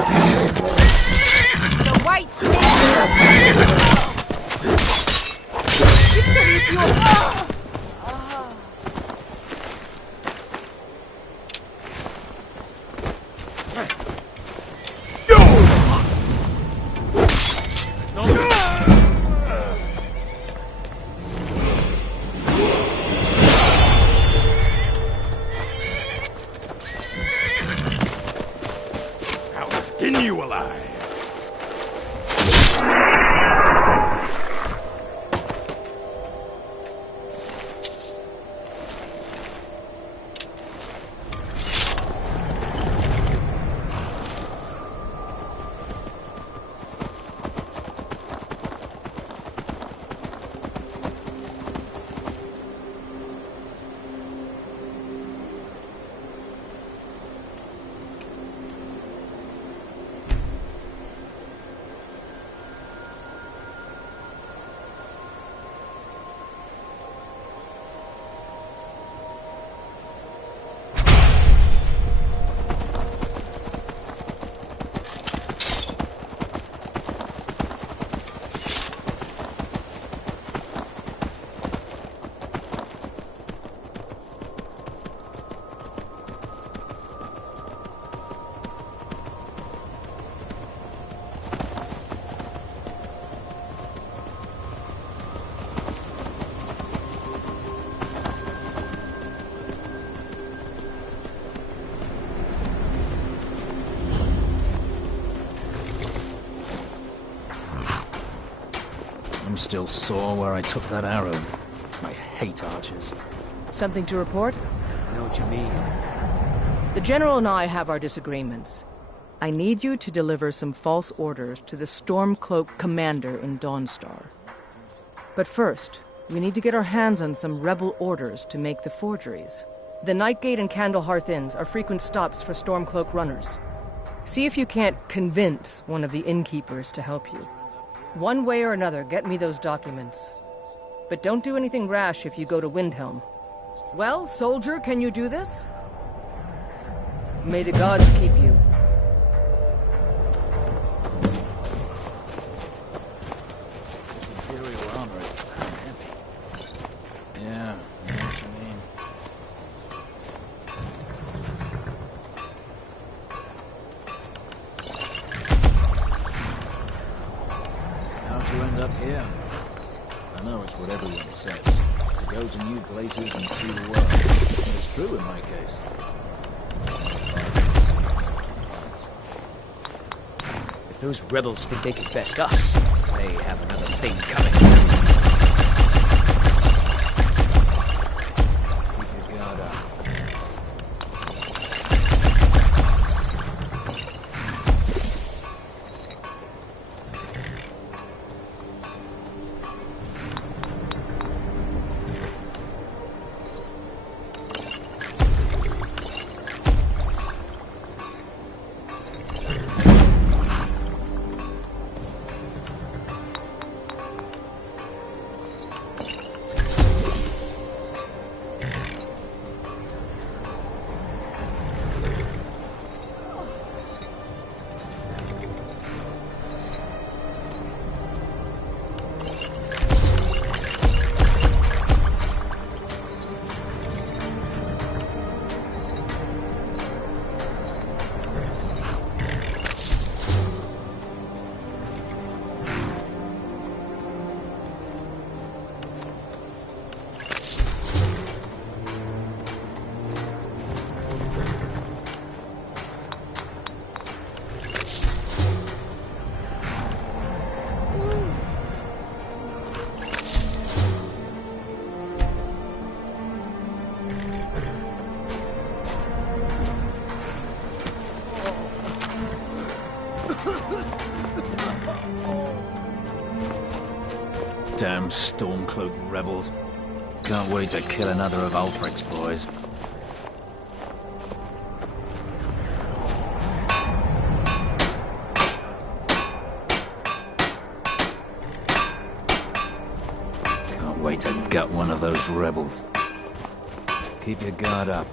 The white Victory is yours! I'm still sore where I took that arrow. I hate archers. Something to report? I know what you mean. The General and I have our disagreements. I need you to deliver some false orders to the Stormcloak commander in Dawnstar. But first, we need to get our hands on some rebel orders to make the forgeries. The Nightgate and Candlehearth Inns are frequent stops for Stormcloak runners. See if you can't convince one of the innkeepers to help you. One way or another, get me those documents. But don't do anything rash if you go to Windhelm. Well, soldier, can you do this? May the gods keep you. This Imperial armor is damn heavy. Yeah, I know what you mean. How'd you end up here? I know it's what everyone says. To go to new places and see the world. And it's true in my case. If those rebels think they can best us, they have another thing coming. Keep your guard up. Damn Stormcloak rebels. Can't wait to kill another of Ulfric's boys. Can't wait to gut one of those rebels. Keep your guard up.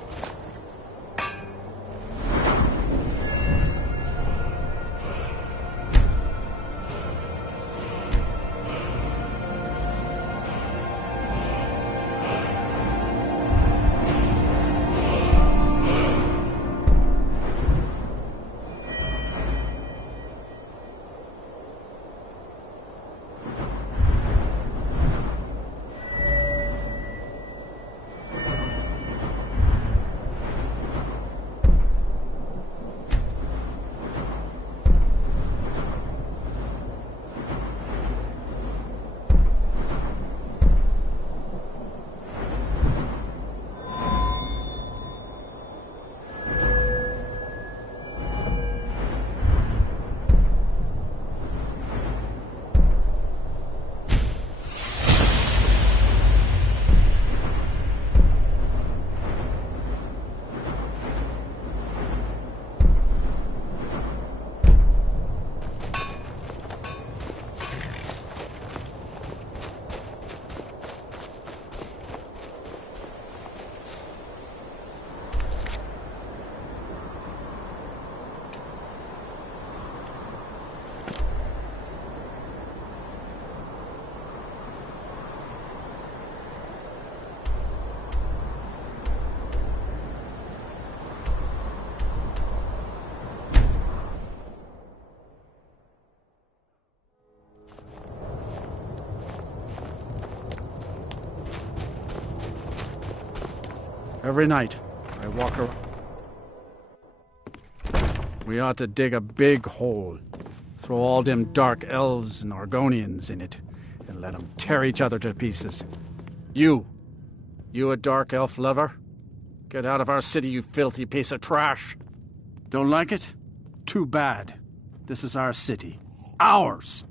Every night, I walk around. We ought to dig a big hole. Throw all them dark elves and Argonians in it, and let them tear each other to pieces. You a dark elf lover? Get out of our city, you filthy piece of trash. Don't like it? Too bad. This is our city. Ours!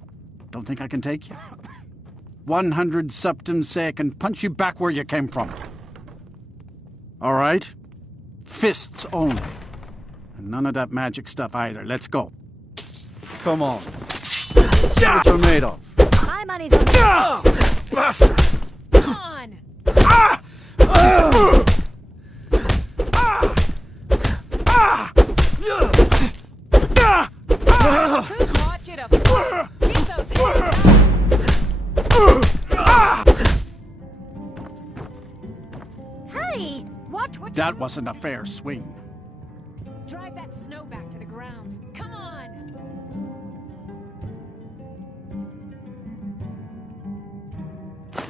Don't think I can take you? 100 septims say I can punch you back where you came from. All right? Fists only. And none of that magic stuff either. Let's go. Come on. See what you're made of. My money's on you. Bastard! Come on. Who taught you to fight? Keep those hands up. Hey, watch what That wasn't a fair swing. Drive that snow back to the ground. Come on.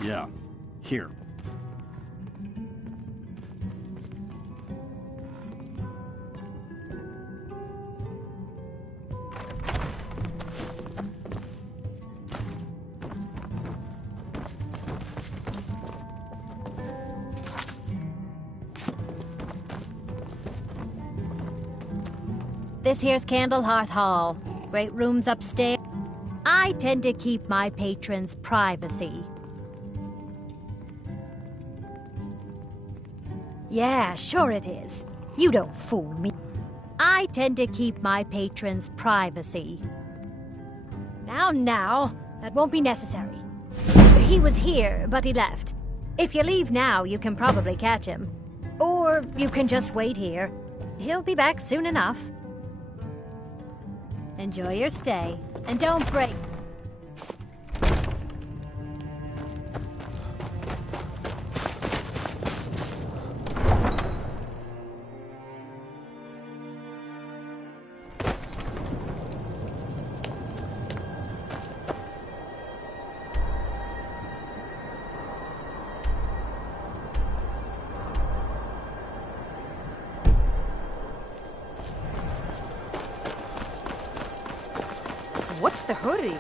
Yeah. Here. This here's Candlehearth Hall. Great rooms upstairs. I tend to keep my patrons' privacy. Yeah, sure it is. You don't fool me. I tend to keep my patrons' privacy. Now, that won't be necessary. He was here, but he left. If you leave now, you can probably catch him. Or you can just wait here. He'll be back soon enough. Enjoy your stay, and don't break. What's the hurry?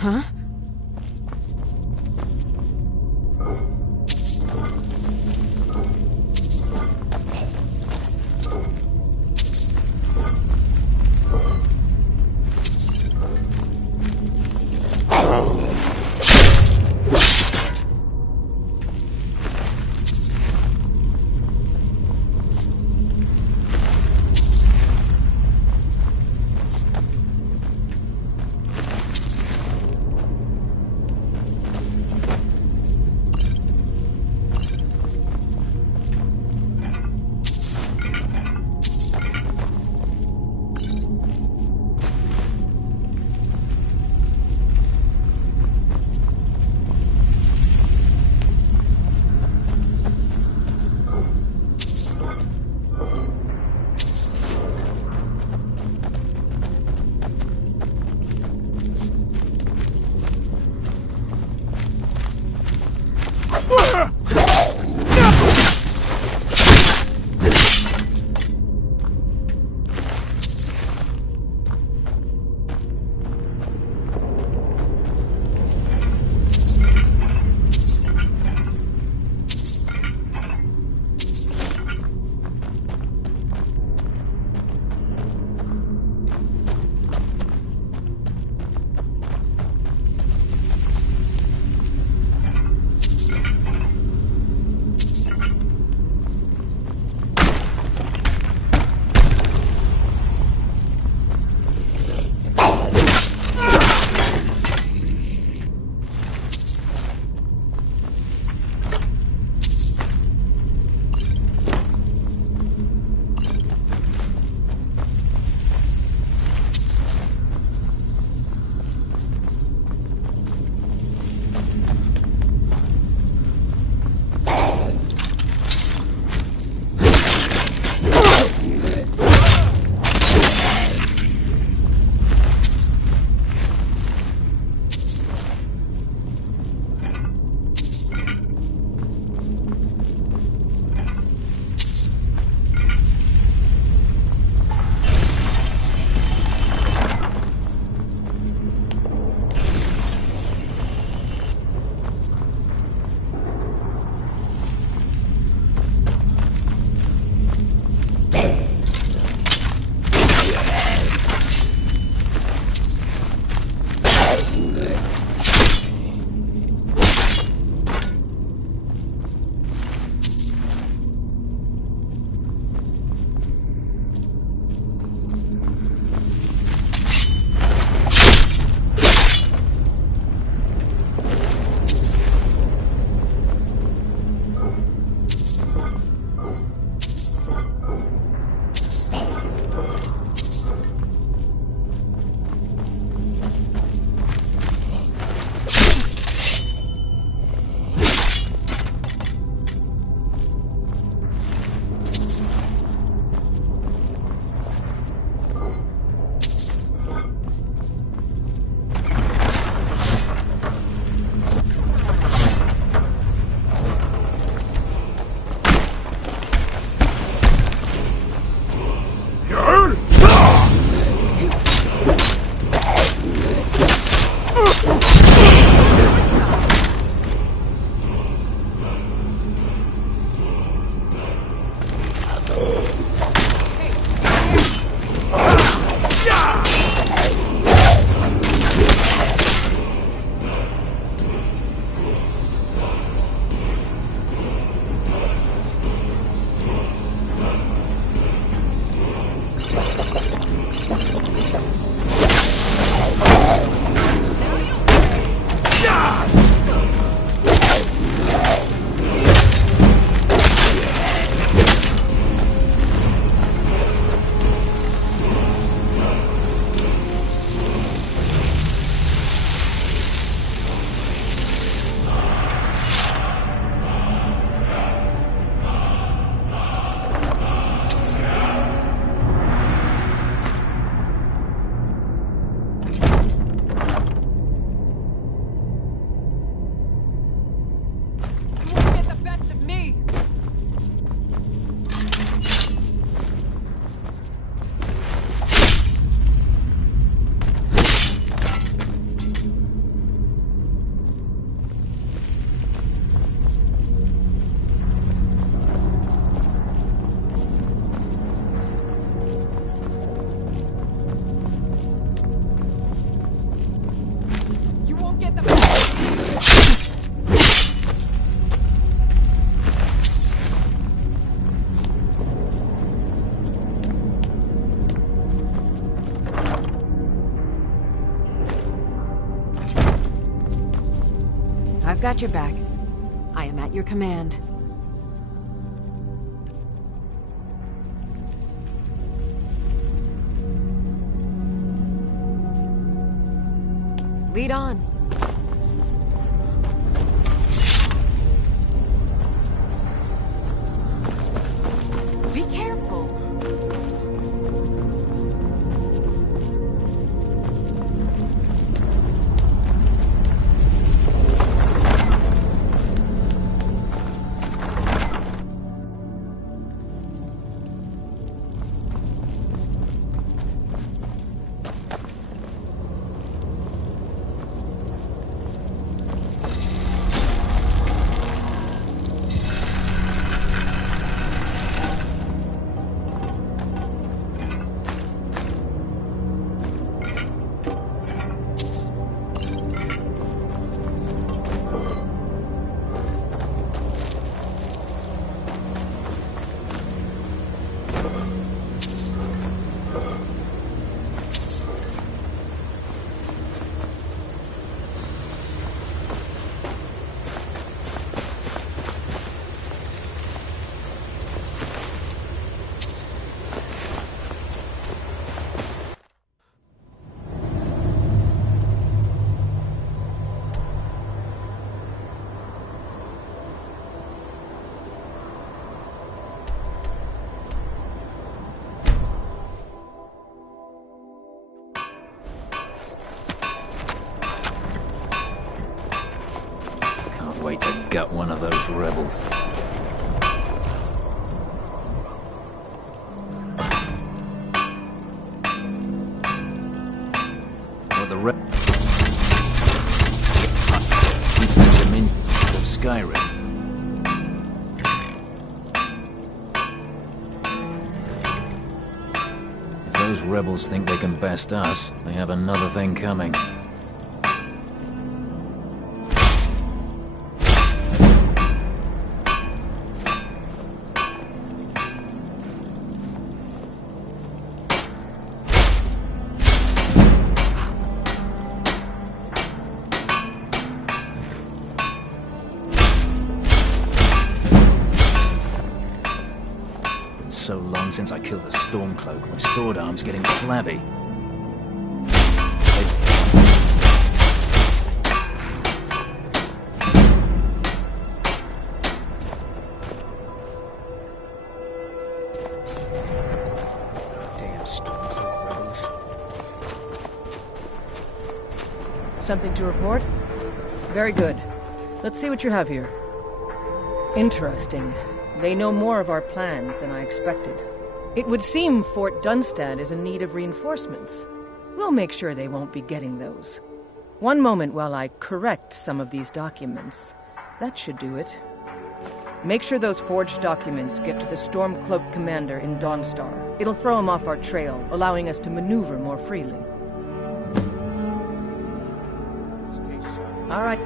Huh? I've got your back. I am at your command. Lead on. Be careful. Wait to gut one of those rebels. Or the of Skyrim. If those rebels think they can best us, they have another thing coming. So long since I killed the Stormcloak, my sword arm's getting flabby. Damn Stormcloak rebels. Something to report? Very good. Let's see what you have here. Interesting. They know more of our plans than I expected. It would seem Fort Dunstad is in need of reinforcements. We'll make sure they won't be getting those. One moment while I correct some of these documents. That should do it. Make sure those forged documents get to the Stormcloak commander in Dawnstar. It'll throw him off our trail, allowing us to maneuver more freely. All right.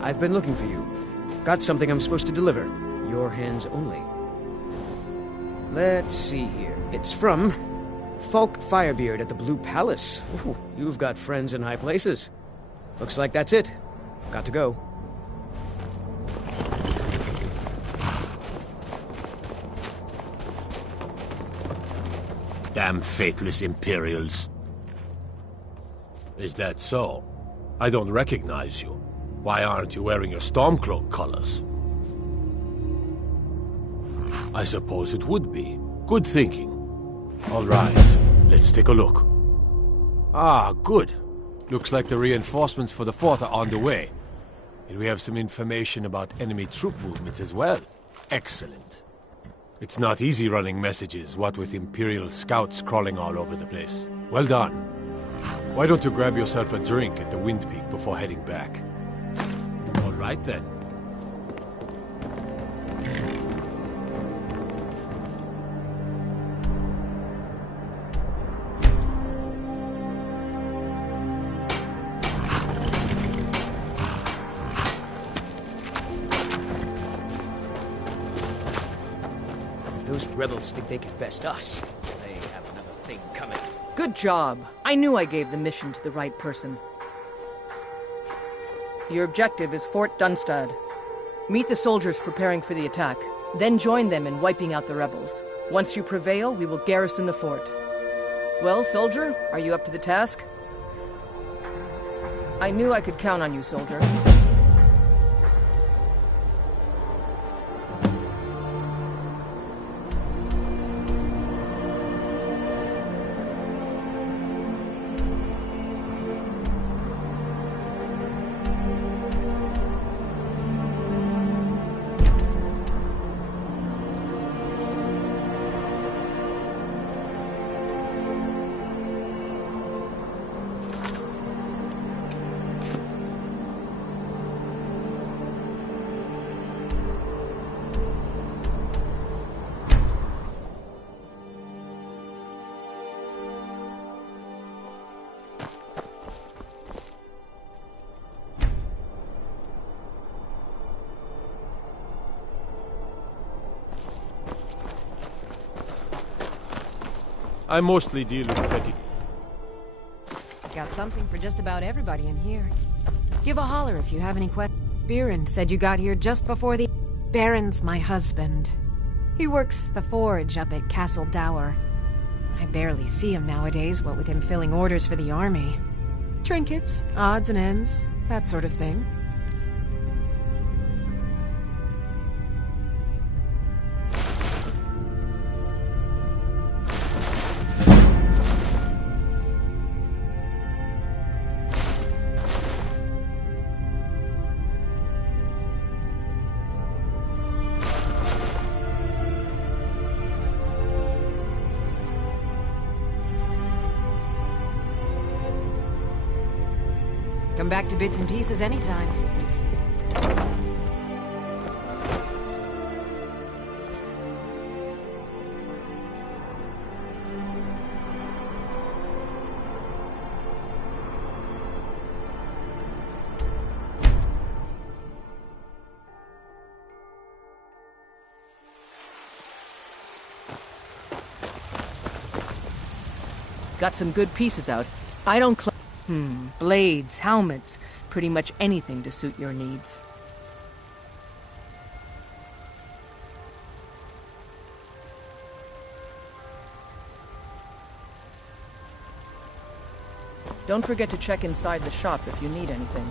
I've been looking for you. Got something I'm supposed to deliver. Your hands only. Let's see here. It's from Falk Firebeard at the Blue Palace. Ooh, you've got friends in high places. Looks like that's it. Got to go. Damn faithless Imperials. Is that so? I don't recognize you. Why aren't you wearing your Stormcloak colors? I suppose it would be. Good thinking. All right, let's take a look. Ah, good. Looks like the reinforcements for the fort are on the way. And we have some information about enemy troop movements as well. Excellent. It's not easy running messages, what with Imperial scouts crawling all over the place. Well done. Why don't you grab yourself a drink at the Wind Peak before heading back? All right then. rebels think they can best us, they have another thing coming. Good job. I knew I gave the mission to the right person. Your objective is Fort Dunstad. Meet the soldiers preparing for the attack, then join them in wiping out the rebels. Once you prevail, we will garrison the fort. Well, soldier, are you up to the task? I knew I could count on you, soldier. I mostly deal with petty... Got something for just about everybody in here. Give a holler if you have any questions. Baron said you got here just before the... Baron's my husband. He works the forge up at Castle Dower. I barely see him nowadays, what with him filling orders for the army. Trinkets, odds and ends, that sort of thing. Come back to bits and pieces anytime. Got some good pieces out. I don't blades, helmets, pretty much anything to suit your needs. Don't forget to check inside the shop if you need anything.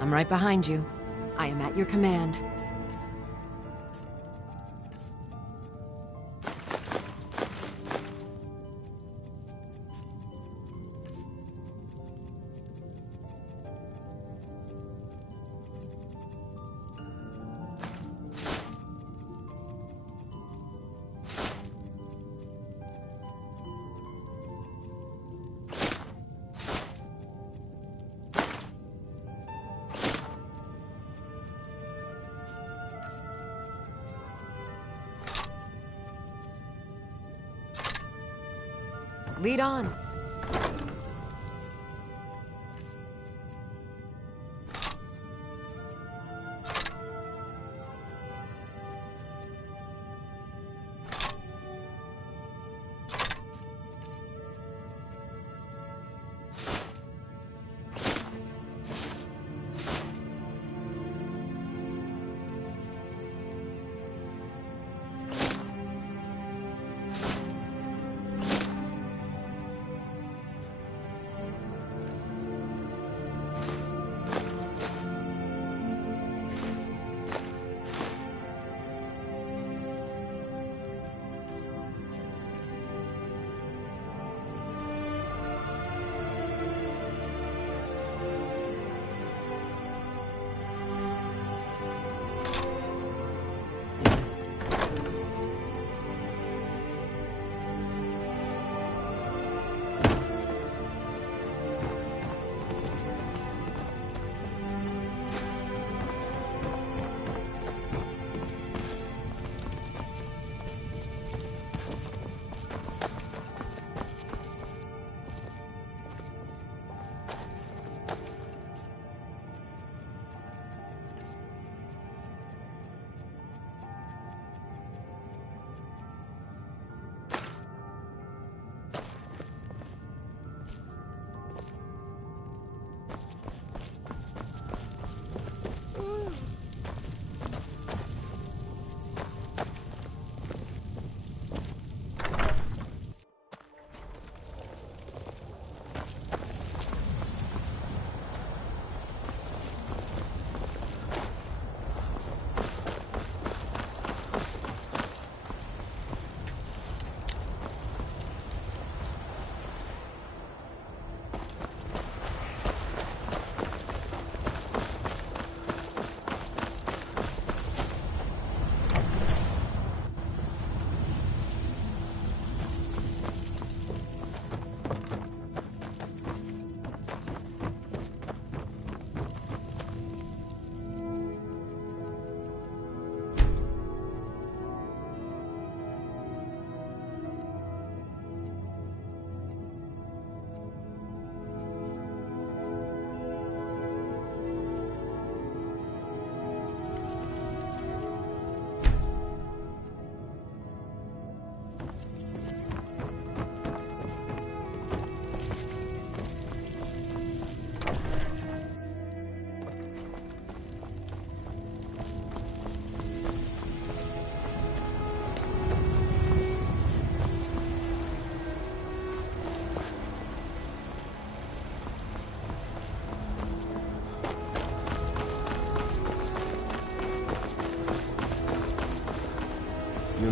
I'm right behind you. I am at your command. Lead on.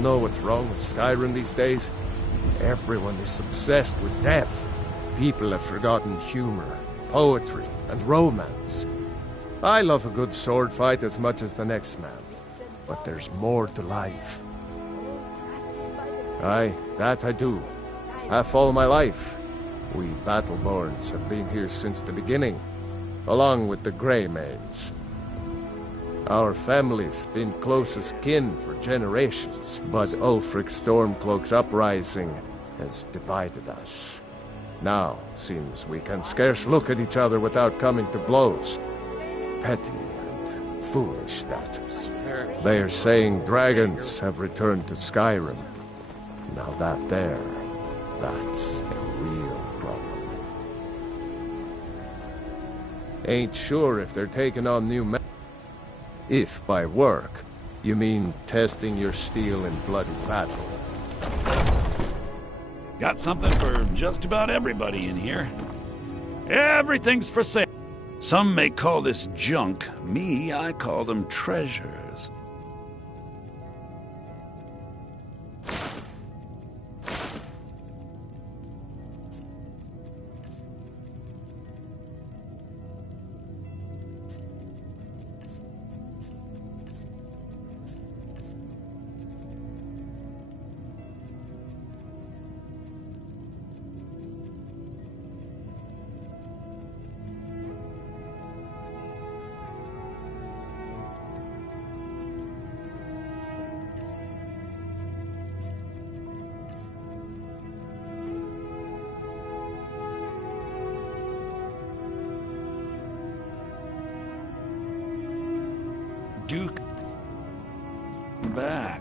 know what's wrong with Skyrim these days? Everyone is obsessed with death. People have forgotten humor, poetry, and romance. I love a good sword fight as much as the next man. But there's more to life. Aye, that I do. Half all my life. We Battleborns have been here since the beginning, along with the Greymaids. Our family's been close as kin for generations, but Ulfric Stormcloak's uprising has divided us. Now, seems we can scarce look at each other without coming to blows. Petty and foolish, that. They are saying dragons have returned to Skyrim. Now that's a real problem. Ain't sure if they're taking on new men. If by work, you mean testing your steel in bloody battle. Got something for just about everybody in here. Everything's for sale. Some may call this junk. Me, I call them treasures. Duke back.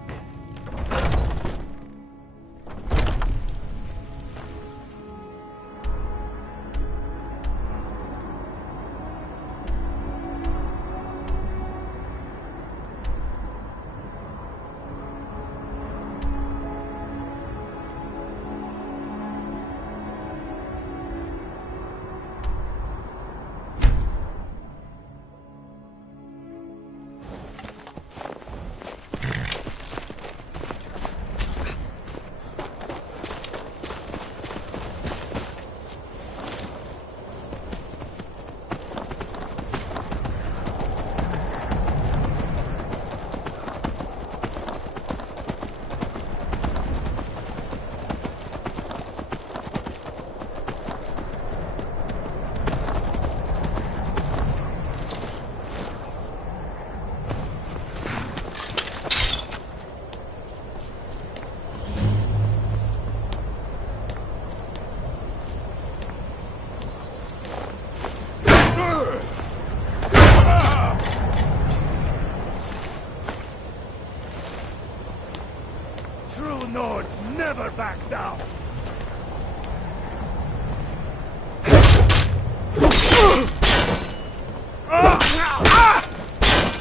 True Nords never back down!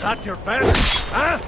That's your best, huh?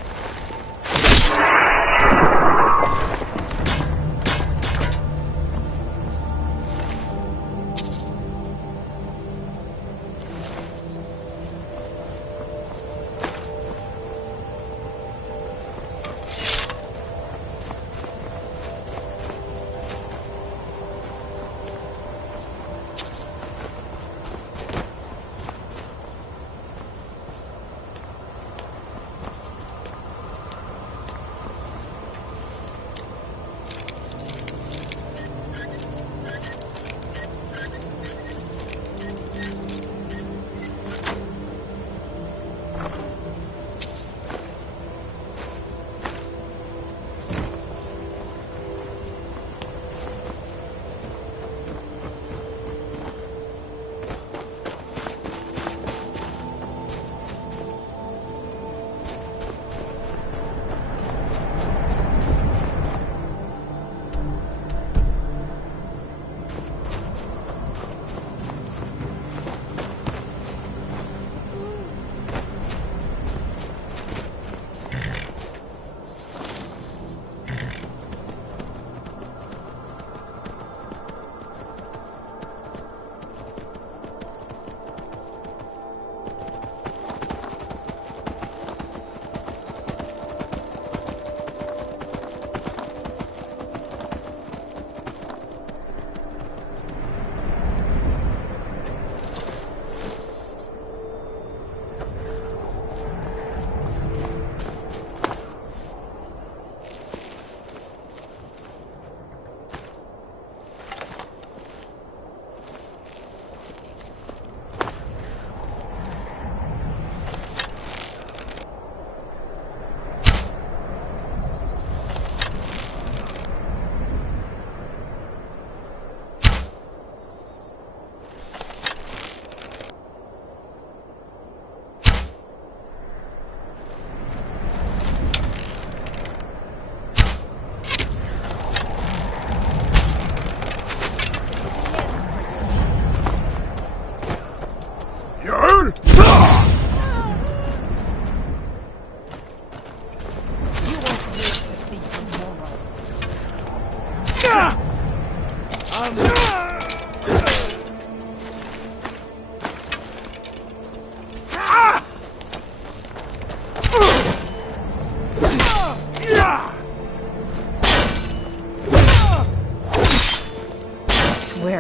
Swear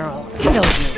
I'll kill you.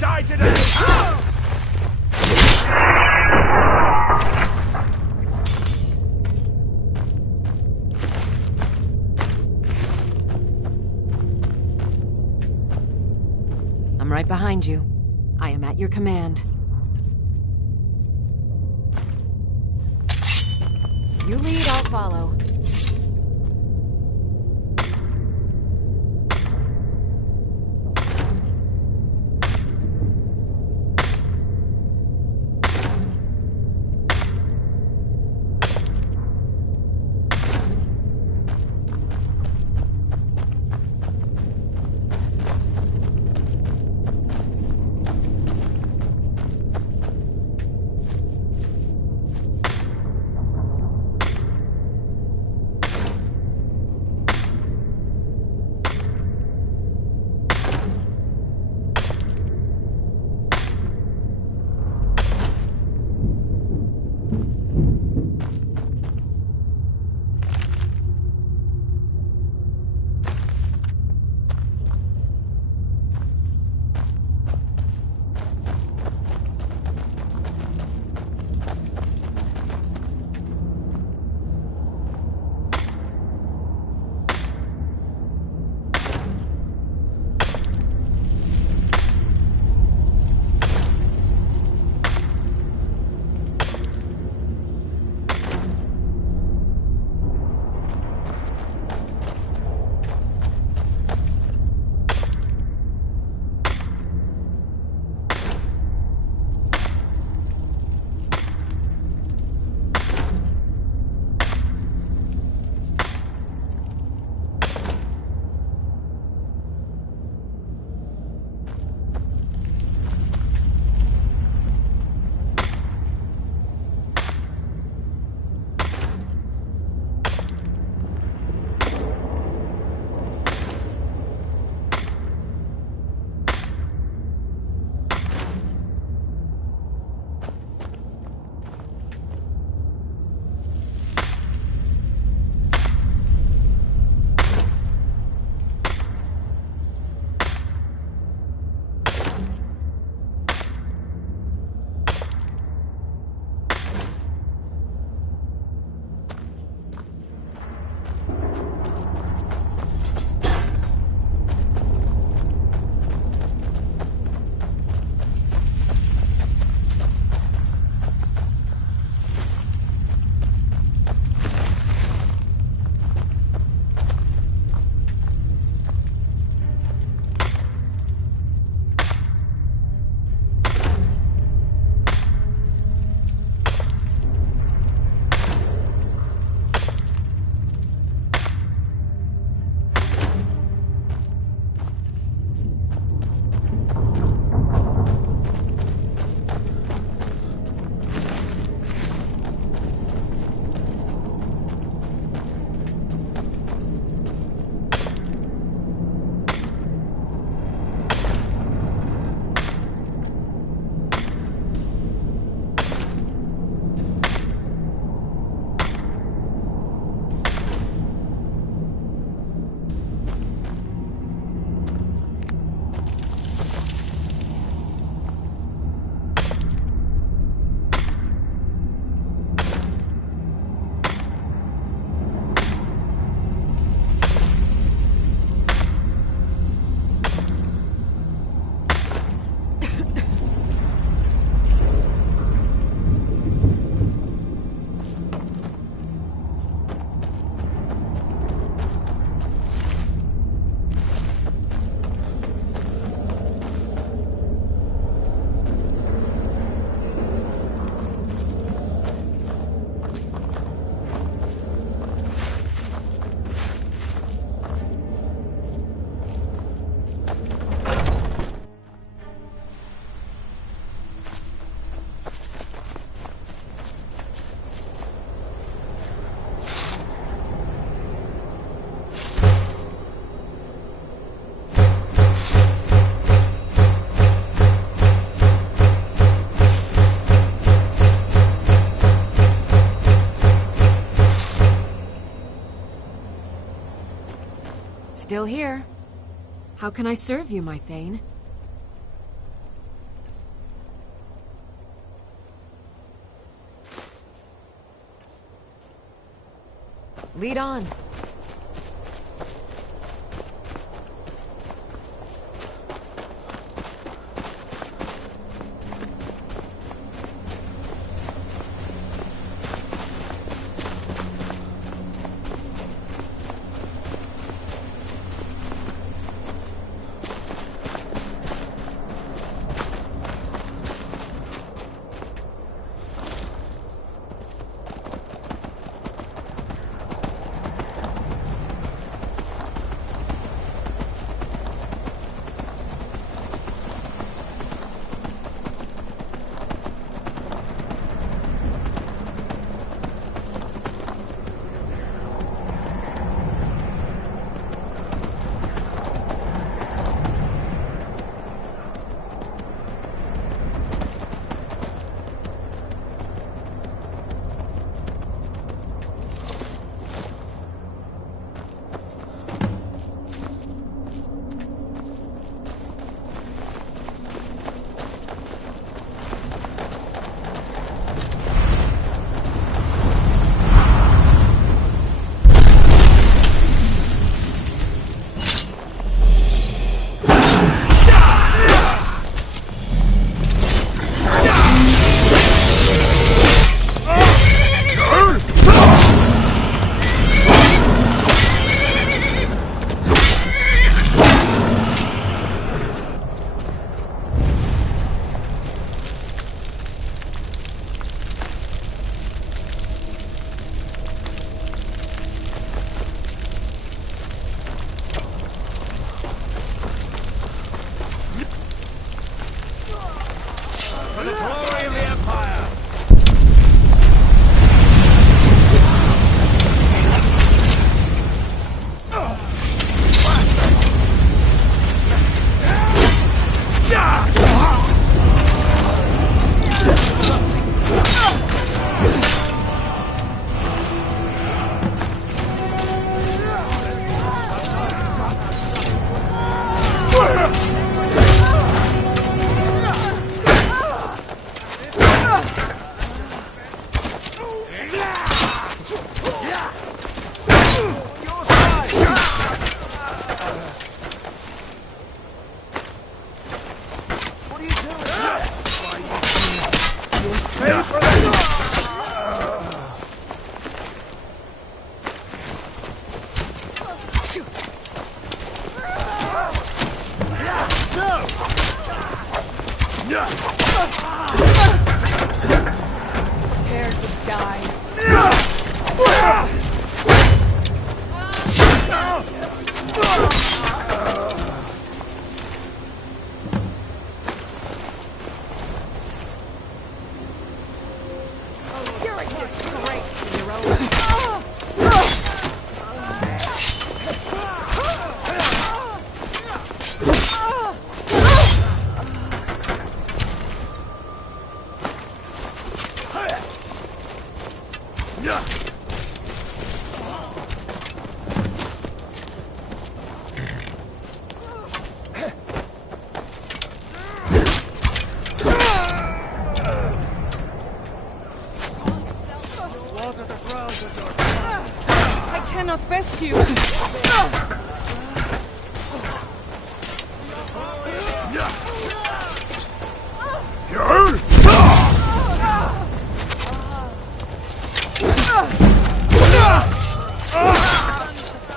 die today! I'm right behind you. I am at your command. You lead, I'll follow. Still here. How can I serve you, my Thane? Lead on. Prepare to die. You're a disgrace to your own. I cannot best you.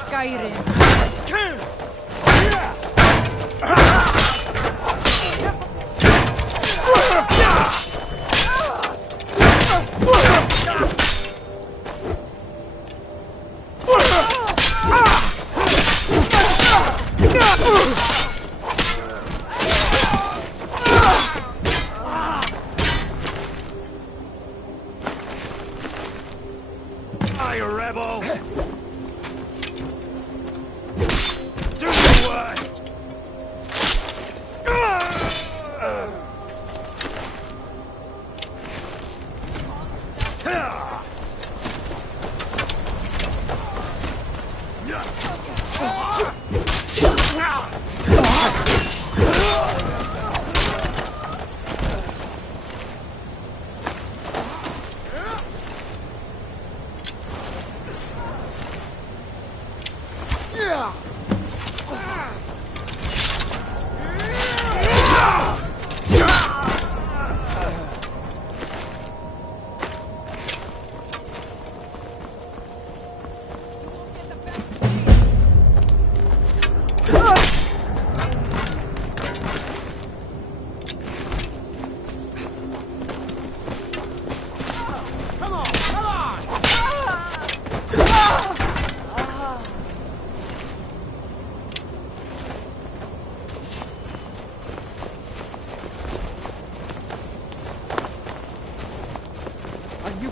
Skyrim. Die, rebel!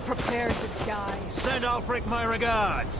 prepared to die. Send Ulfric my regards.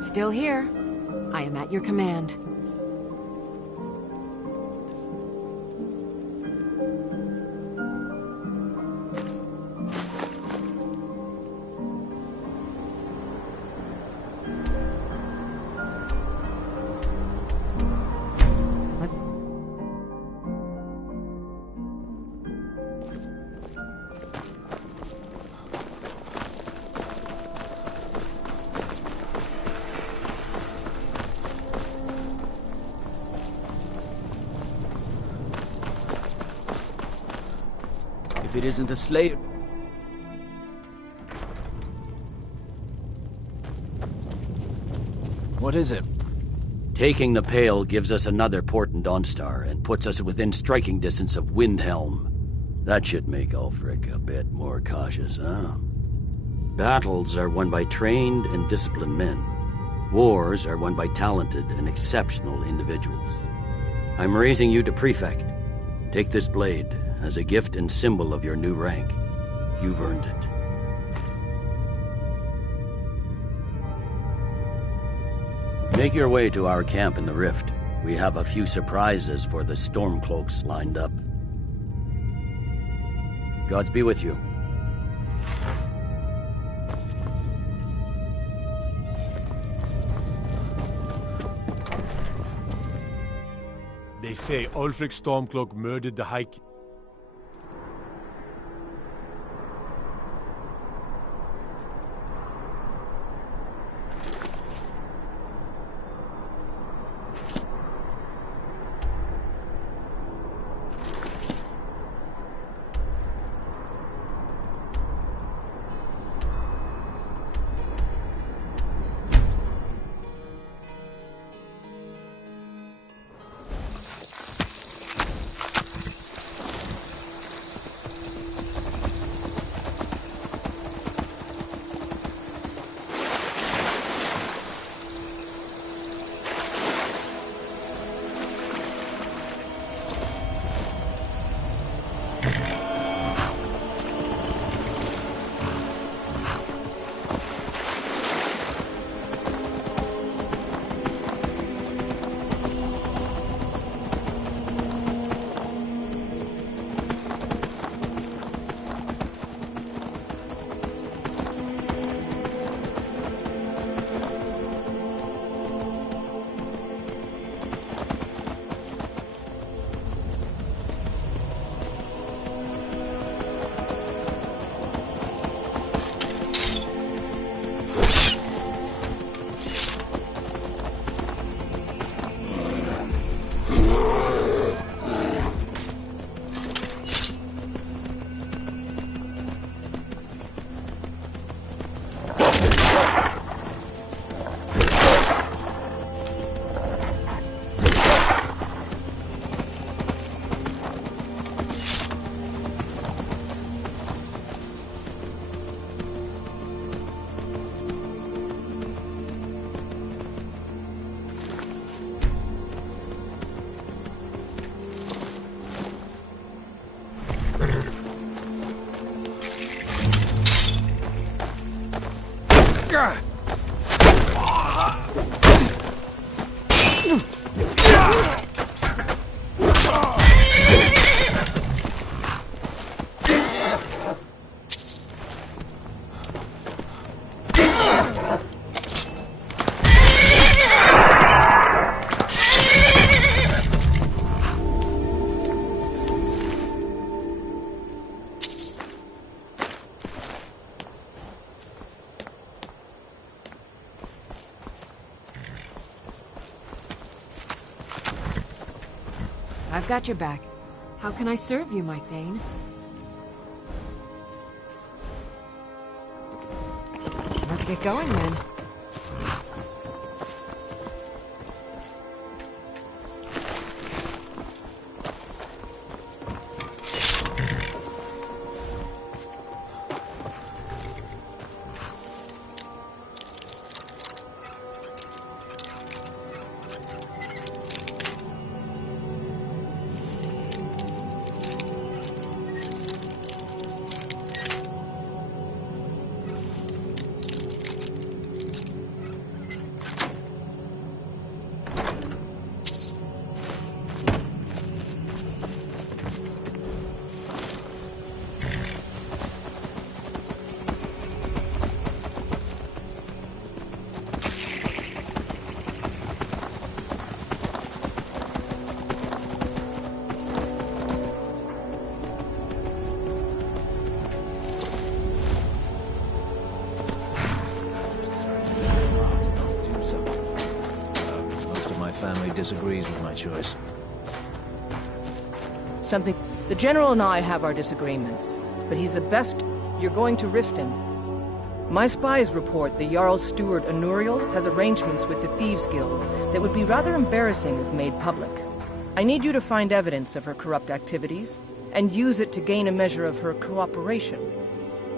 Still here. I am at your command. If it isn't the Slayer... What is it? Taking the Pale gives us another port in Dawnstar and puts us within striking distance of Windhelm. That should make Ulfric a bit more cautious, huh? Battles are won by trained and disciplined men. Wars are won by talented and exceptional individuals. I'm raising you to Prefect. Take this blade as a gift and symbol of your new rank. You've earned it. Make your way to our camp in the Rift. We have a few surprises for the Stormcloaks lined up. Gods be with you. They say Ulfric Stormcloak murdered the High King. I've got your back. How can I serve you, my Thane? Let's get going, then. Disagrees with my choice. The General and I have our disagreements, but he's the best. You're going to Riften. My spies report the Jarl's steward Imperial has arrangements with the Thieves Guild that would be rather embarrassing if made public. I need you to find evidence of her corrupt activities and use it to gain a measure of her cooperation.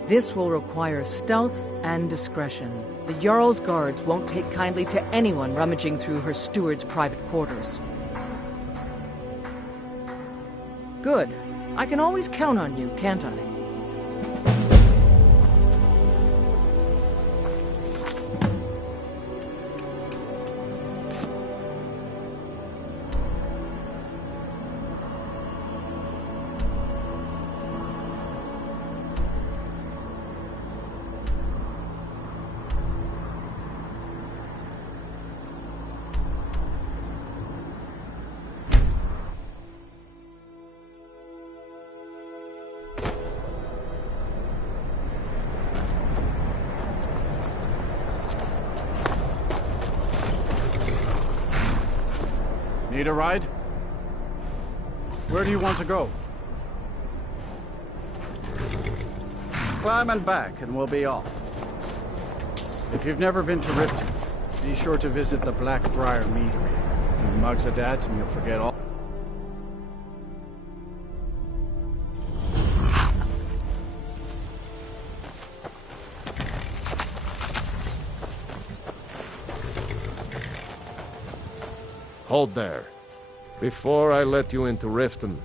This will require stealth and discretion. The Jarl's guards won't take kindly to anyone rummaging through her steward's private quarters. Good. I can always count on you, can't I? Need a ride? Where do you want to go? Climb and back, and we'll be off. If you've never been to Riften, be sure to visit the Blackbriar Meadery. A few mugs of that, and you'll forget all. Hold there. Before I let you into Riften,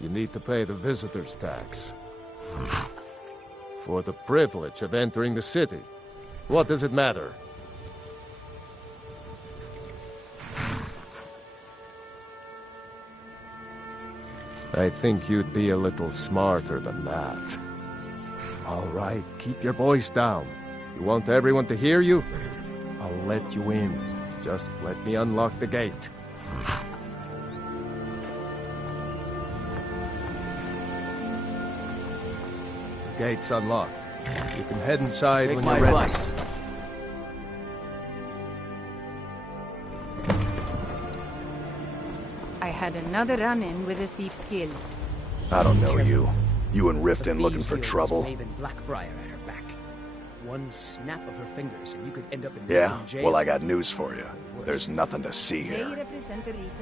you need to pay the visitor's tax. For the privilege of entering the city. What does it matter? I think you'd be a little smarter than that. All right, keep your voice down. You want everyone to hear you? I'll let you in. Just let me unlock the gate. The gate's unlocked. You can head inside Take when my you're ready. advice. I had another run-in with a thief's guild. I don't know you. You in Riften looking for trouble? Blackbriar at her back. One snap of her fingers, and you could end up in Yeah? jail. Well, I got news for you. There's nothing to see here.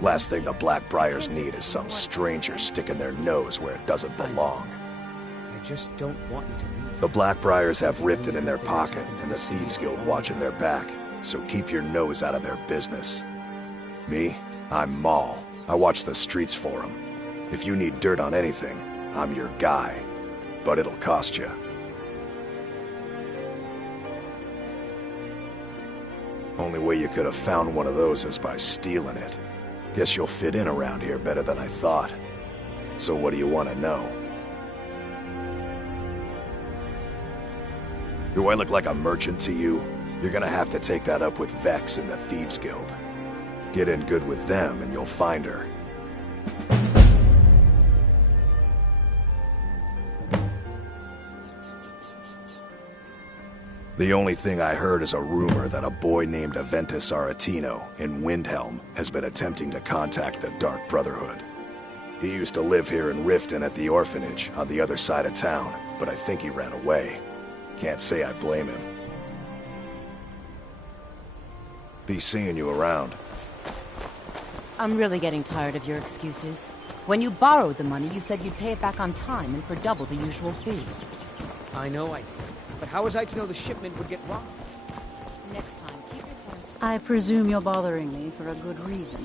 Last thing the Blackbriars need is some stranger sticking their nose where it doesn't belong. I just don't want you to leave. The Blackbriars have Riften in their pocket, and the Thieves Guild watching their back, so keep your nose out of their business. Me? I'm Maul. I watch the streets for them. If you need dirt on anything, I'm your guy. But it'll cost you. Only way you could have found one of those is by stealing it. Guess you'll fit in around here better than I thought. So what do you want to know? Do I look like a merchant to you? You're gonna have to take that up with Vex in the Thieves Guild. Get in good with them and you'll find her. The only thing I heard is a rumor that a boy named Aventus Aretino in Windhelm has been attempting to contact the Dark Brotherhood. He used to live here in Riften at the orphanage on the other side of town, but I think he ran away. Can't say I blame him. Be seeing you around. I'm really getting tired of your excuses. When you borrowed the money, you said you'd pay it back on time and for double the usual fee. I know I did. But how was I to know the shipment would get robbed? Next time, keep your plans. I presume you're bothering me for a good reason.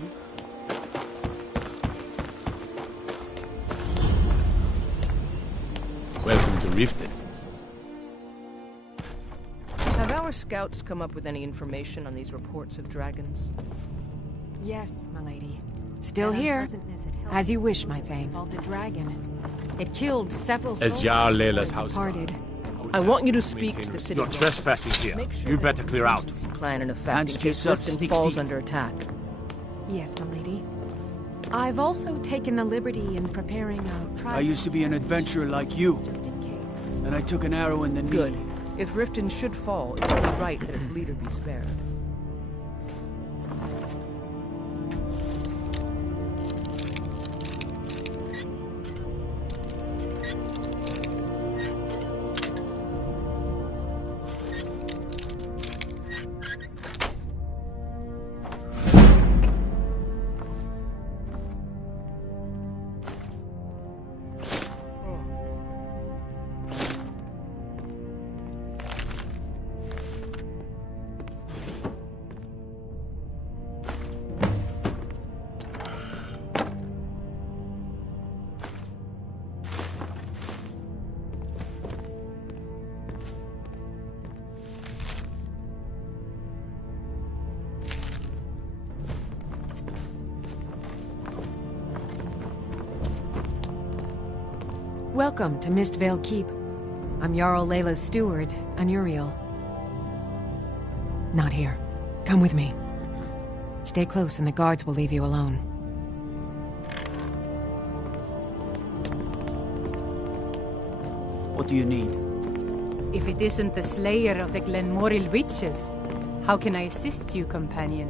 Welcome to Riften. Have our scouts come up with any information on these reports of dragons? Yes, my lady. Still here. As you wish, my thane. The dragon. It killed several As soldiers Jarl before it Layla's house departed. I want you to speak to the city. You're trespassing here. You better clear out. Plan in effect Hands in to case yourself, Riften sneak falls thief. under attack. Yes, my lady. I've also taken the liberty in preparing a private... I used to be an adventurer like you. Just in case. Then I took an arrow in the knee. Good. If Riften should fall, it's only right that its leader be spared. Welcome to Mistvale Keep. I'm Jarl Layla's steward, Imperial. Not here. Come with me. Stay close and the guards will leave you alone. What do you need? If it isn't the slayer of the Glenmoril witches, how can I assist you, companion?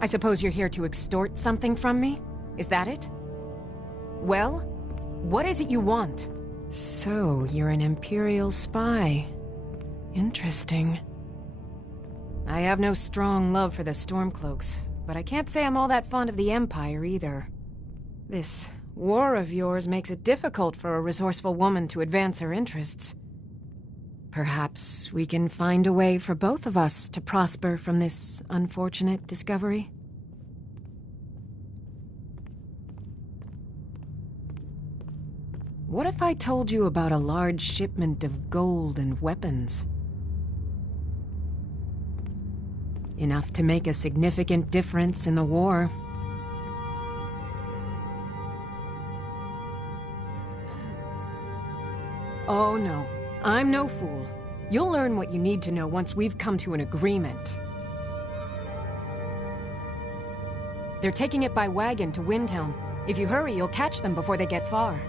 I suppose you're here to extort something from me? Is that it? Well, what is it you want? So, you're an Imperial spy. Interesting. I have no strong love for the Stormcloaks, but I can't say I'm all that fond of the Empire either. This war of yours makes it difficult for a resourceful woman to advance her interests. Perhaps we can find a way for both of us to prosper from this unfortunate discovery? What if I told you about a large shipment of gold and weapons? Enough to make a significant difference in the war. Oh no, I'm no fool. You'll learn what you need to know once we've come to an agreement. They're taking it by wagon to Windhelm. If you hurry, you'll catch them before they get far.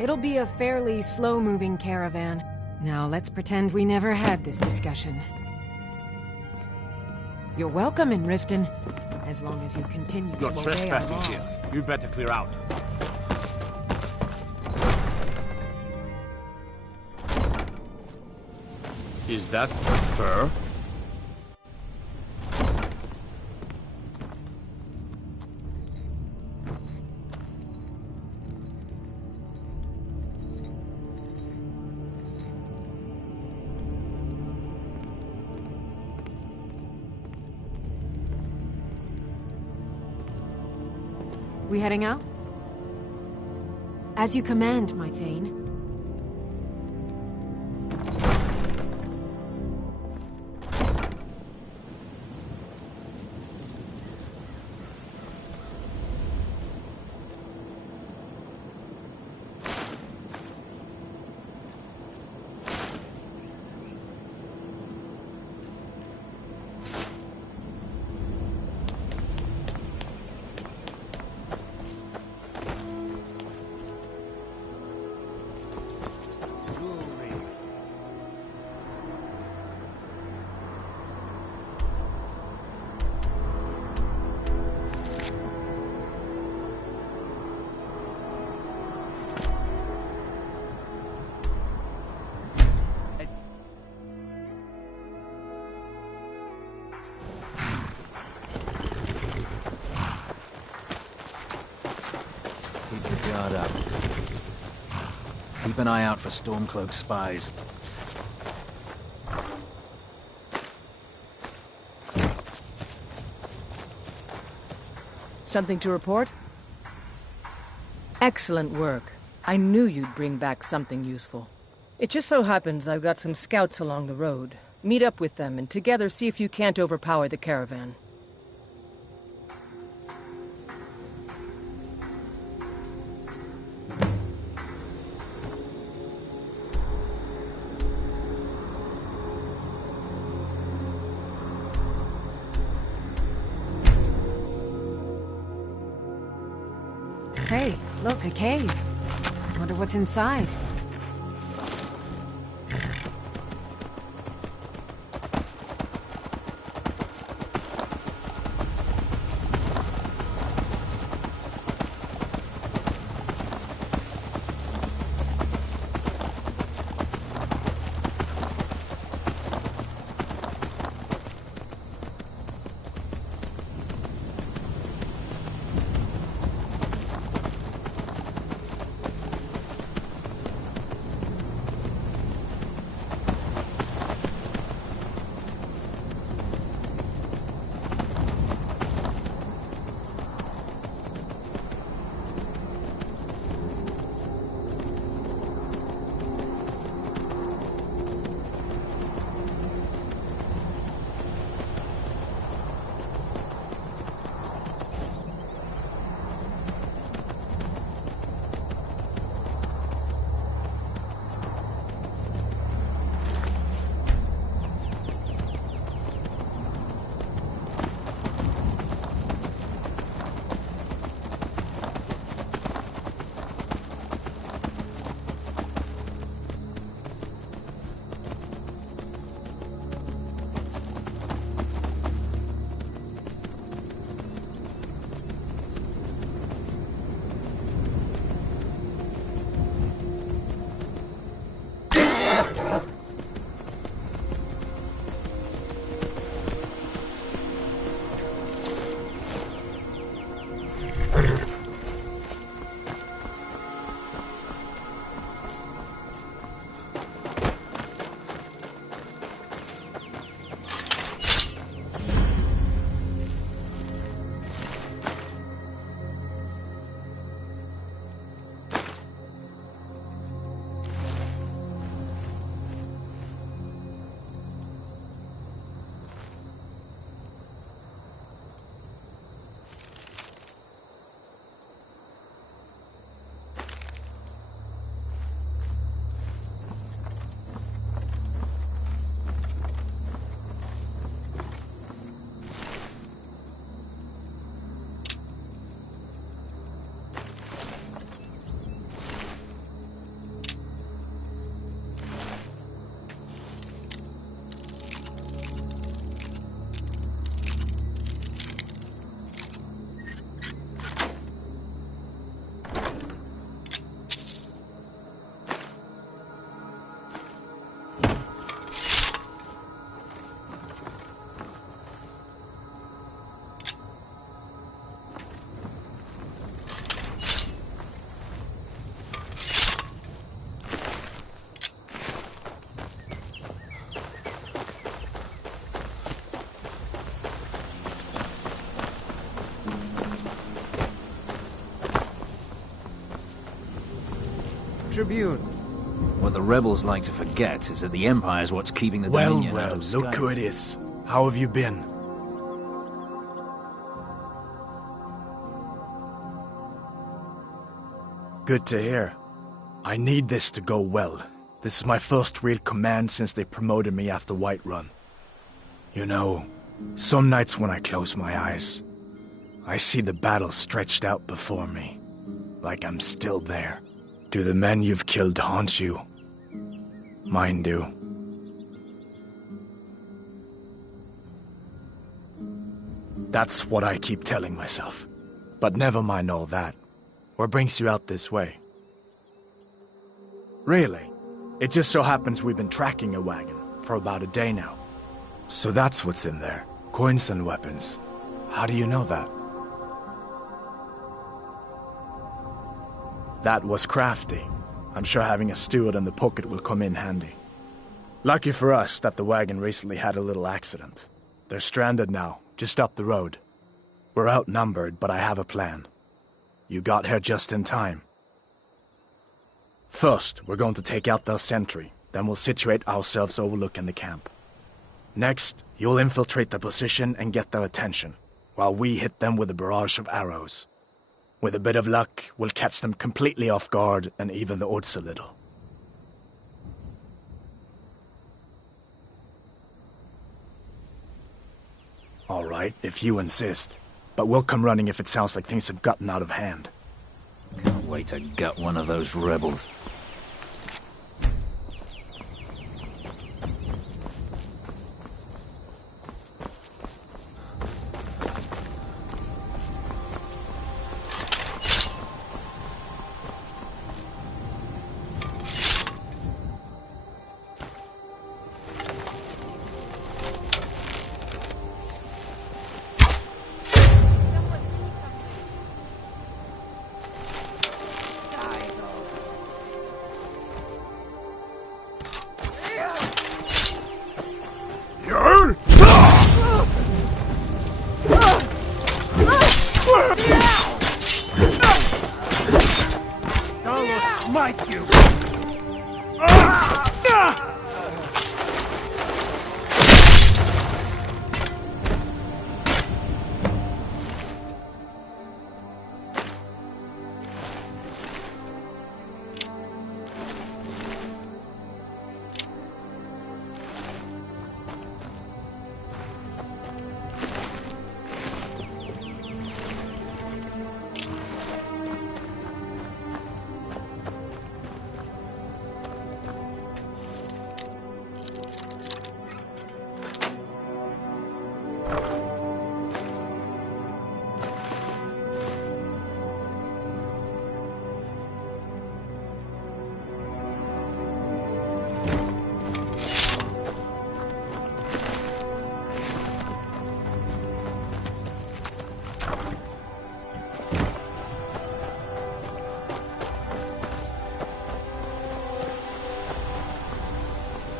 It'll be a fairly slow-moving caravan. Now let's pretend we never had this discussion. You're welcome in Riften, as long as you continue You're to obey our trespassing here. laws. You better clear out. Is that fur? We heading out? As you command, my thane. keep an eye out for Stormcloak spies. Something to report? Excellent work. I knew you'd bring back something useful. It just so happens I've got some scouts along the road. Meet up with them and together see if you can't overpower the caravan. Hey, look, a cave. I wonder what's inside. Tribune. What the rebels like to forget is that the Empire's what's keeping the Dominion out of Look who Skyrim. it is. How have you been? Good to hear. I need this to go well. This is my first real command since they promoted me after Whiterun. You know, some nights when I close my eyes, I see the battle stretched out before me, like I'm still there. Do the men you've killed haunt you? Mine do. That's what I keep telling myself. But never mind all that. What brings you out this way? Really? It just so happens we've been tracking a wagon for about a day now. So that's what's in there. Coins and weapons. How do you know that? That was crafty. I'm sure having a steward in the pocket will come in handy. Lucky for us that the wagon recently had a little accident. They're stranded now, just up the road. We're outnumbered, but I have a plan. You got here just in time. First, we're going to take out their sentry, then we'll situate ourselves overlooking the camp. Next, you'll infiltrate the position and get their attention, while we hit them with a barrage of arrows. With a bit of luck, we'll catch them completely off guard and even the odds a little. All right, if you insist. But we'll come running if it sounds like things have gotten out of hand. Can't wait to gut one of those rebels.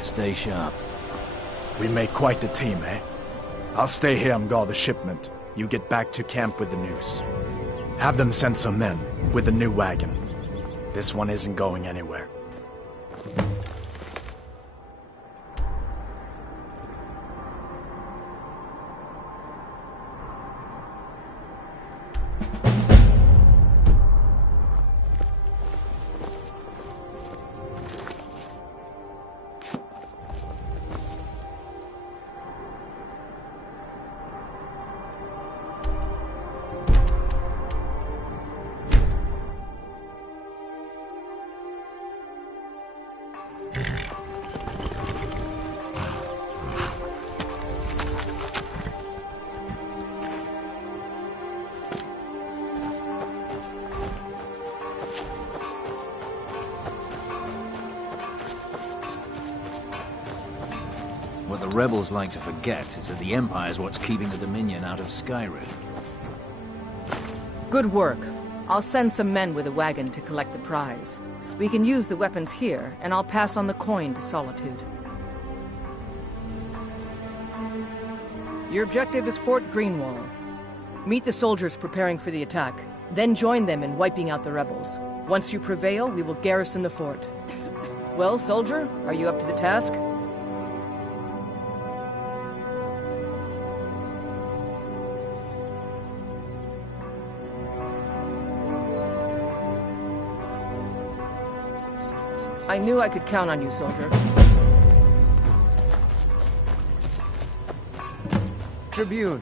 Stay sharp. We make quite a team, eh? I'll stay here and guard the shipment. You get back to camp with the news. Have them send some men with a new wagon. This one isn't going anywhere. What the rebels like to forget is that the Empire's what's keeping the Dominion out of Skyrim. Good work. I'll send some men with a wagon to collect the prize. We can use the weapons here, and I'll pass on the coin to Solitude. Your objective is Fort Greenwall. Meet the soldiers preparing for the attack, then join them in wiping out the rebels. Once you prevail, we will garrison the fort. Well, soldier, are you up to the task? I knew I could count on you, soldier. Tribune.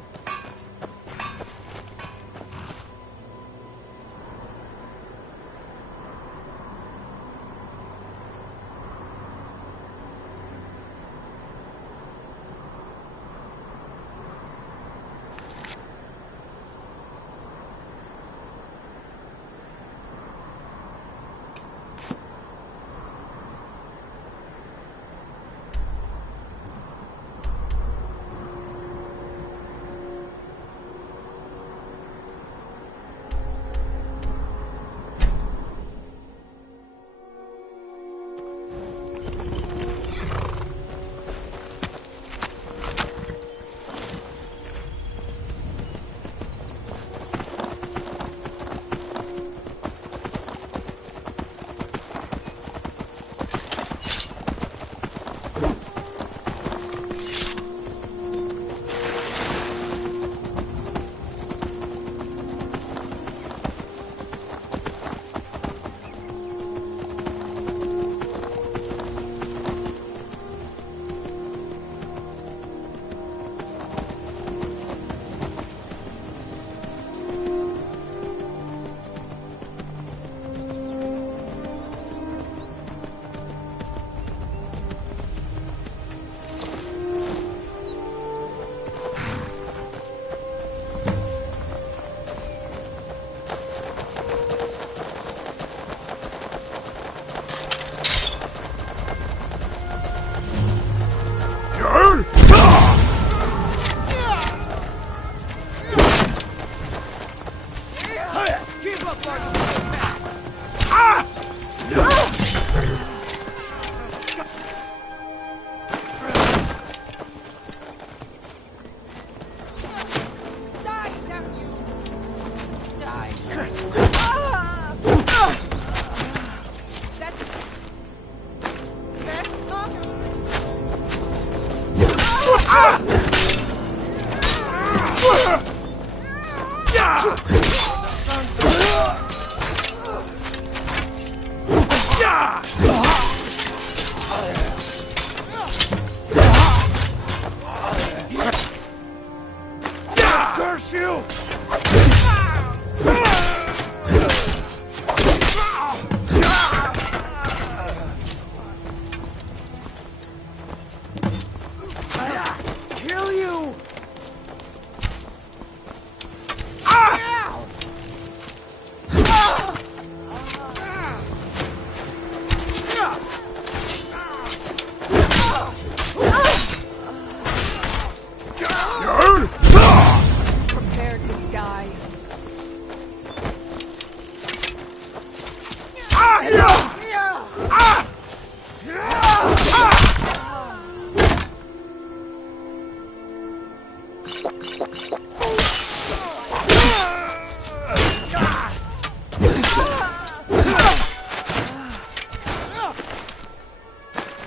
Curse you! Kill you! Prepare to die.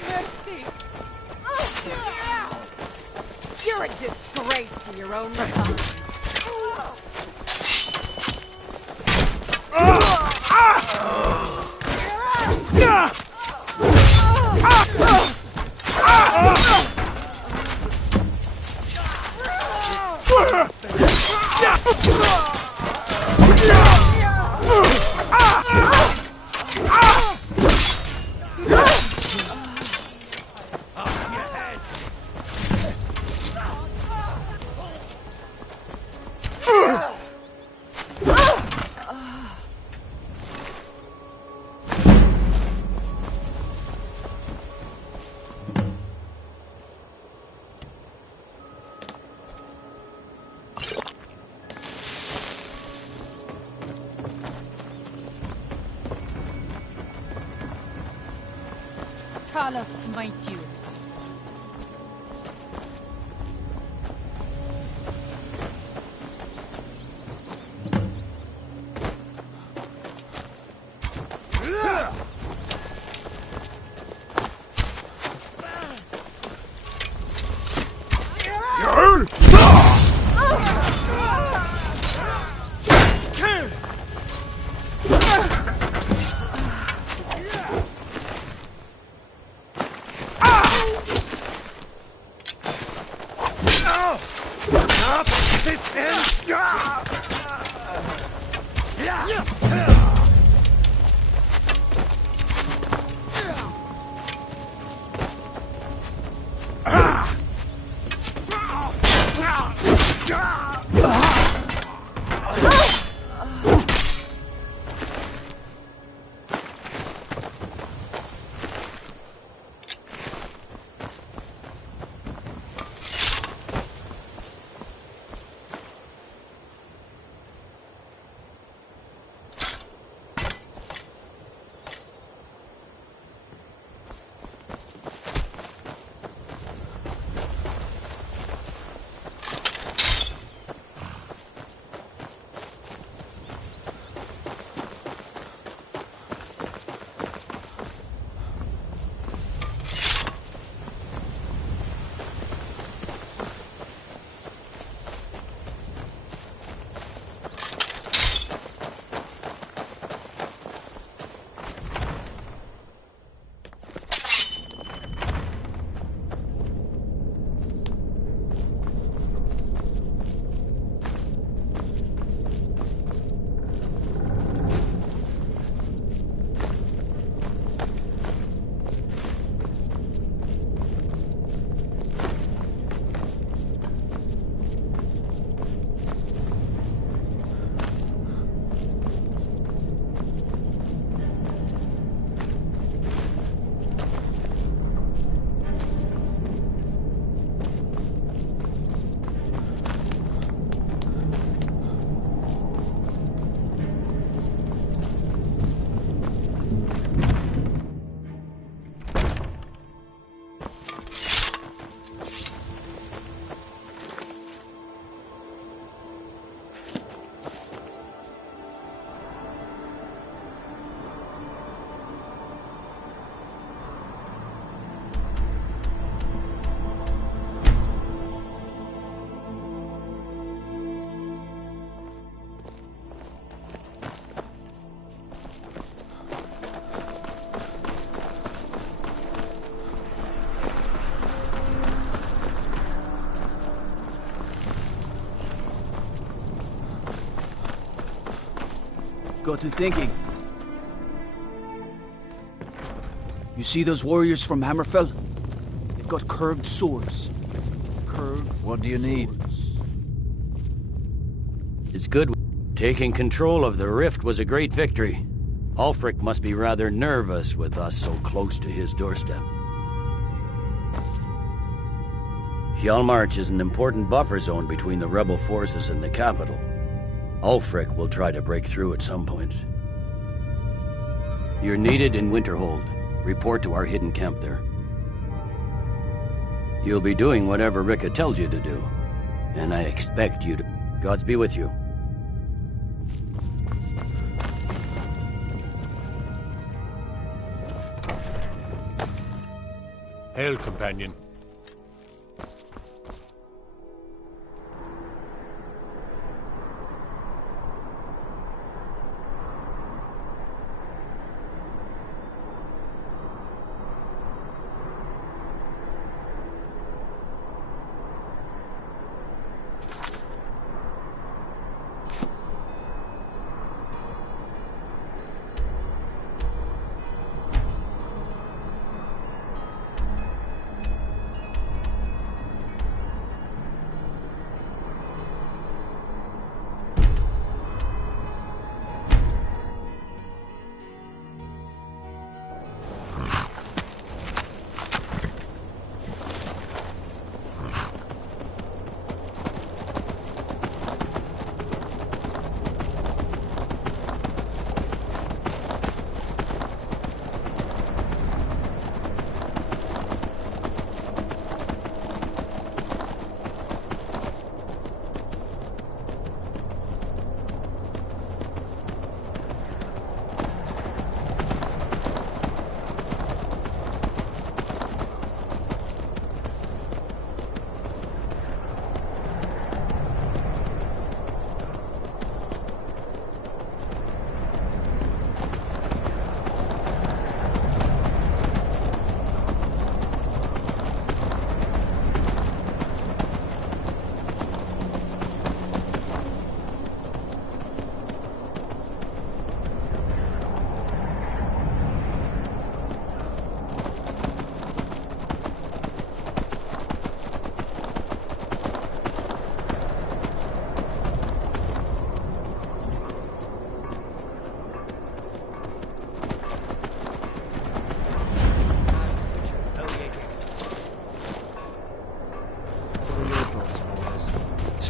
Mercy! You're a disgrace to your own kind. Tala smite you. Got to thinking. You see those warriors from Hammerfell? They've got curved swords. Curved. What do you need? It's good. Taking control of the rift was a great victory. Ulfric must be rather nervous with us so close to his doorstep. Hjalmarch is an important buffer zone between the rebel forces and the capital. Ulfric will try to break through at some point. You're needed in Winterhold. Report to our hidden camp there. You'll be doing whatever Ricka tells you to do, and I expect you to... Gods be with you. Hail, companion.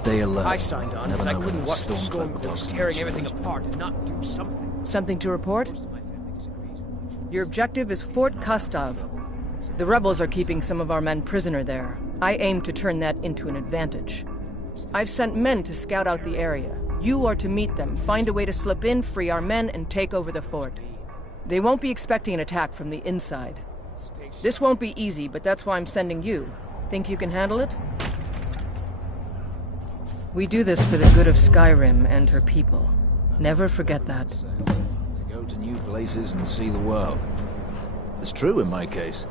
Stay alert. I signed on because I Never know couldn't when watch the Stormcloak Stormcloaks takes tearing charge. everything apart and not do something. Something to report? Your objective is Fort Kastav. The rebels are keeping some of our men prisoner there. I aim to turn that into an advantage. I've sent men to scout out the area. You are to meet them, find a way to slip in, free our men, and take over the fort. They won't be expecting an attack from the inside. This won't be easy, but that's why I'm sending you. Think you can handle it? We do this for the good of Skyrim and her people. Never forget that. To go to new places and see the world. It's true in my case.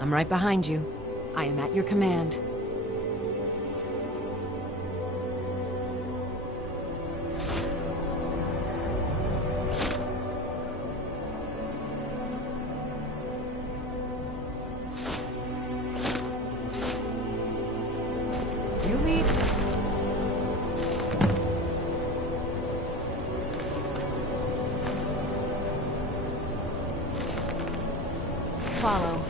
I'm right behind you. I am at your command. You lead. Follow.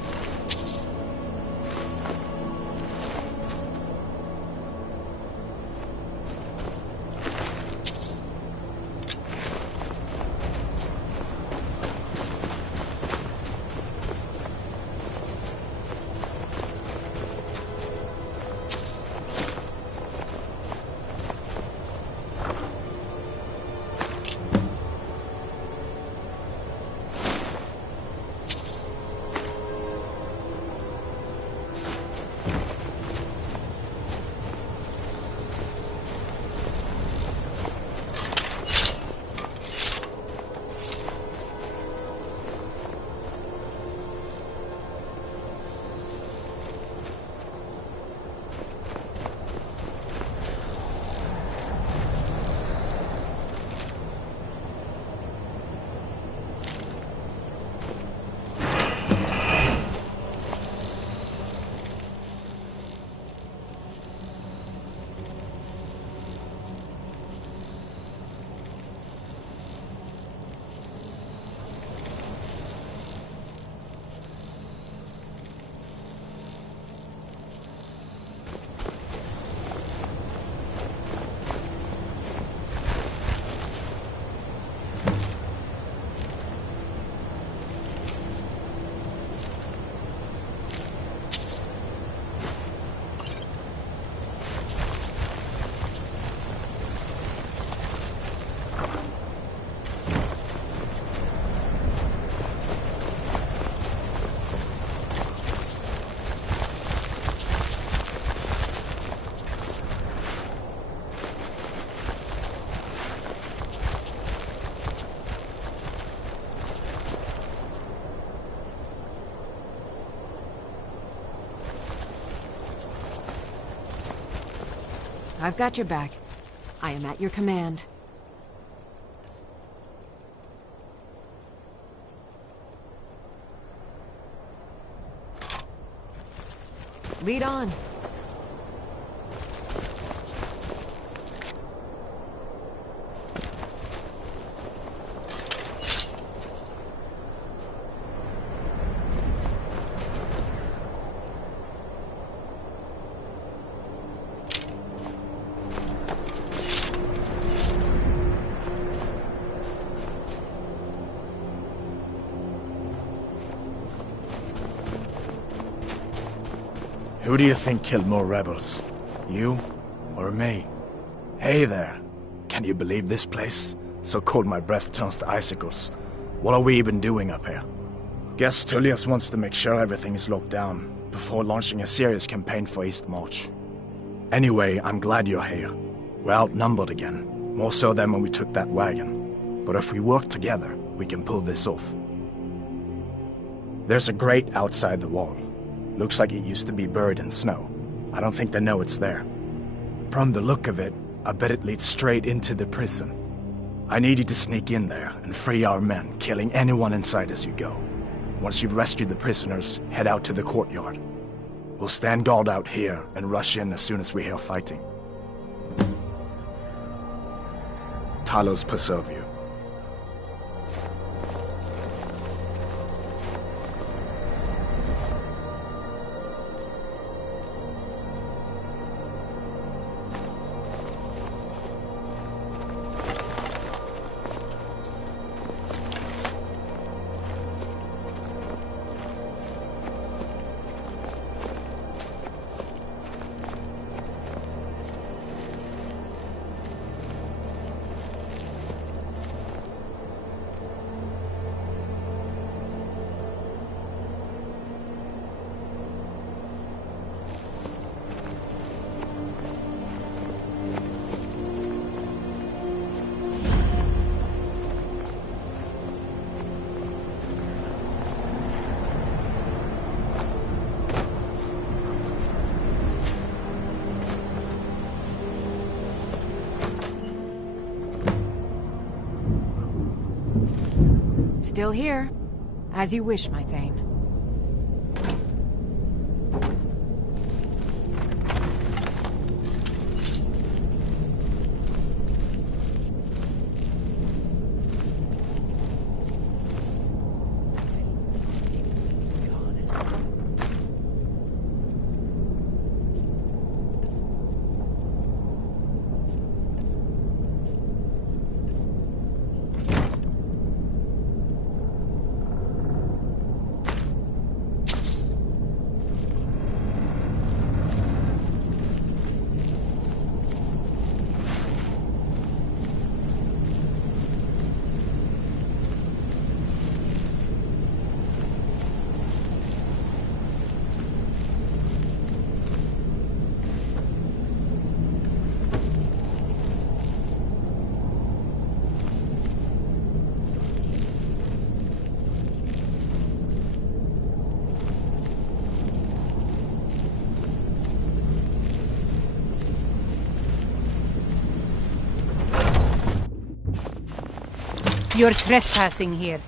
I've got your back. I am at your command. Lead on. Who do you think killed more rebels? You or me? Hey there. Can you believe this place? So cold my breath turns to icicles. What are we even doing up here? Guess Tullius wants to make sure everything is locked down before launching a serious campaign for East March. Anyway, I'm glad you're here. We're outnumbered again, more so than when we took that wagon. But if we work together, we can pull this off. There's a grate outside the wall. Looks like it used to be buried in snow. I don't think they know it's there. From the look of it, I bet it leads straight into the prison. I need you to sneak in there and free our men, killing anyone inside as you go. Once you've rescued the prisoners, head out to the courtyard. We'll stand guard out here and rush in as soon as we hear fighting. Talos preserve you. Still here. As you wish, my Thane. You're trespassing here.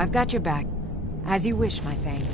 I've got your back. As you wish, my Thane.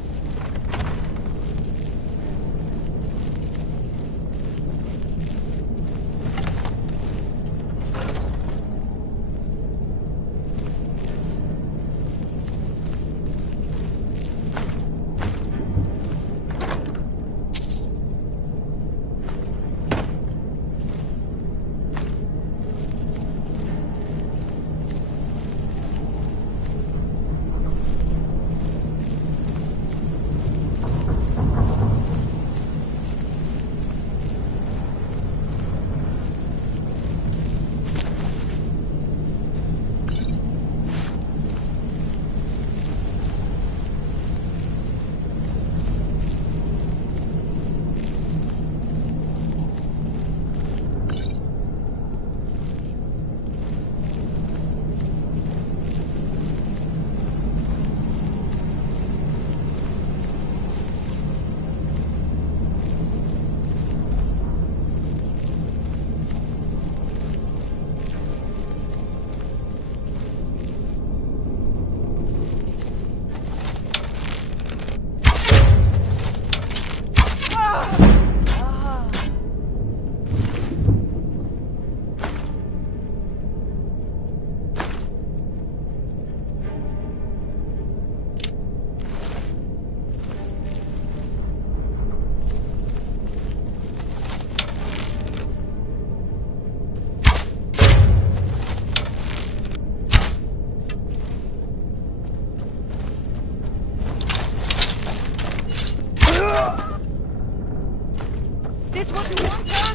It's what you want, huh?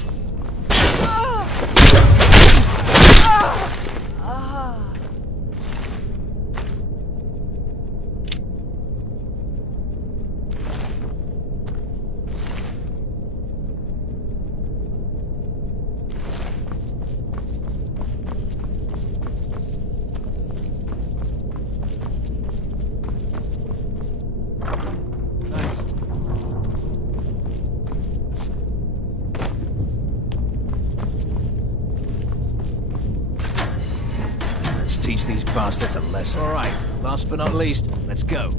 Teach these bastards a lesson. All right, last but not least, let's go.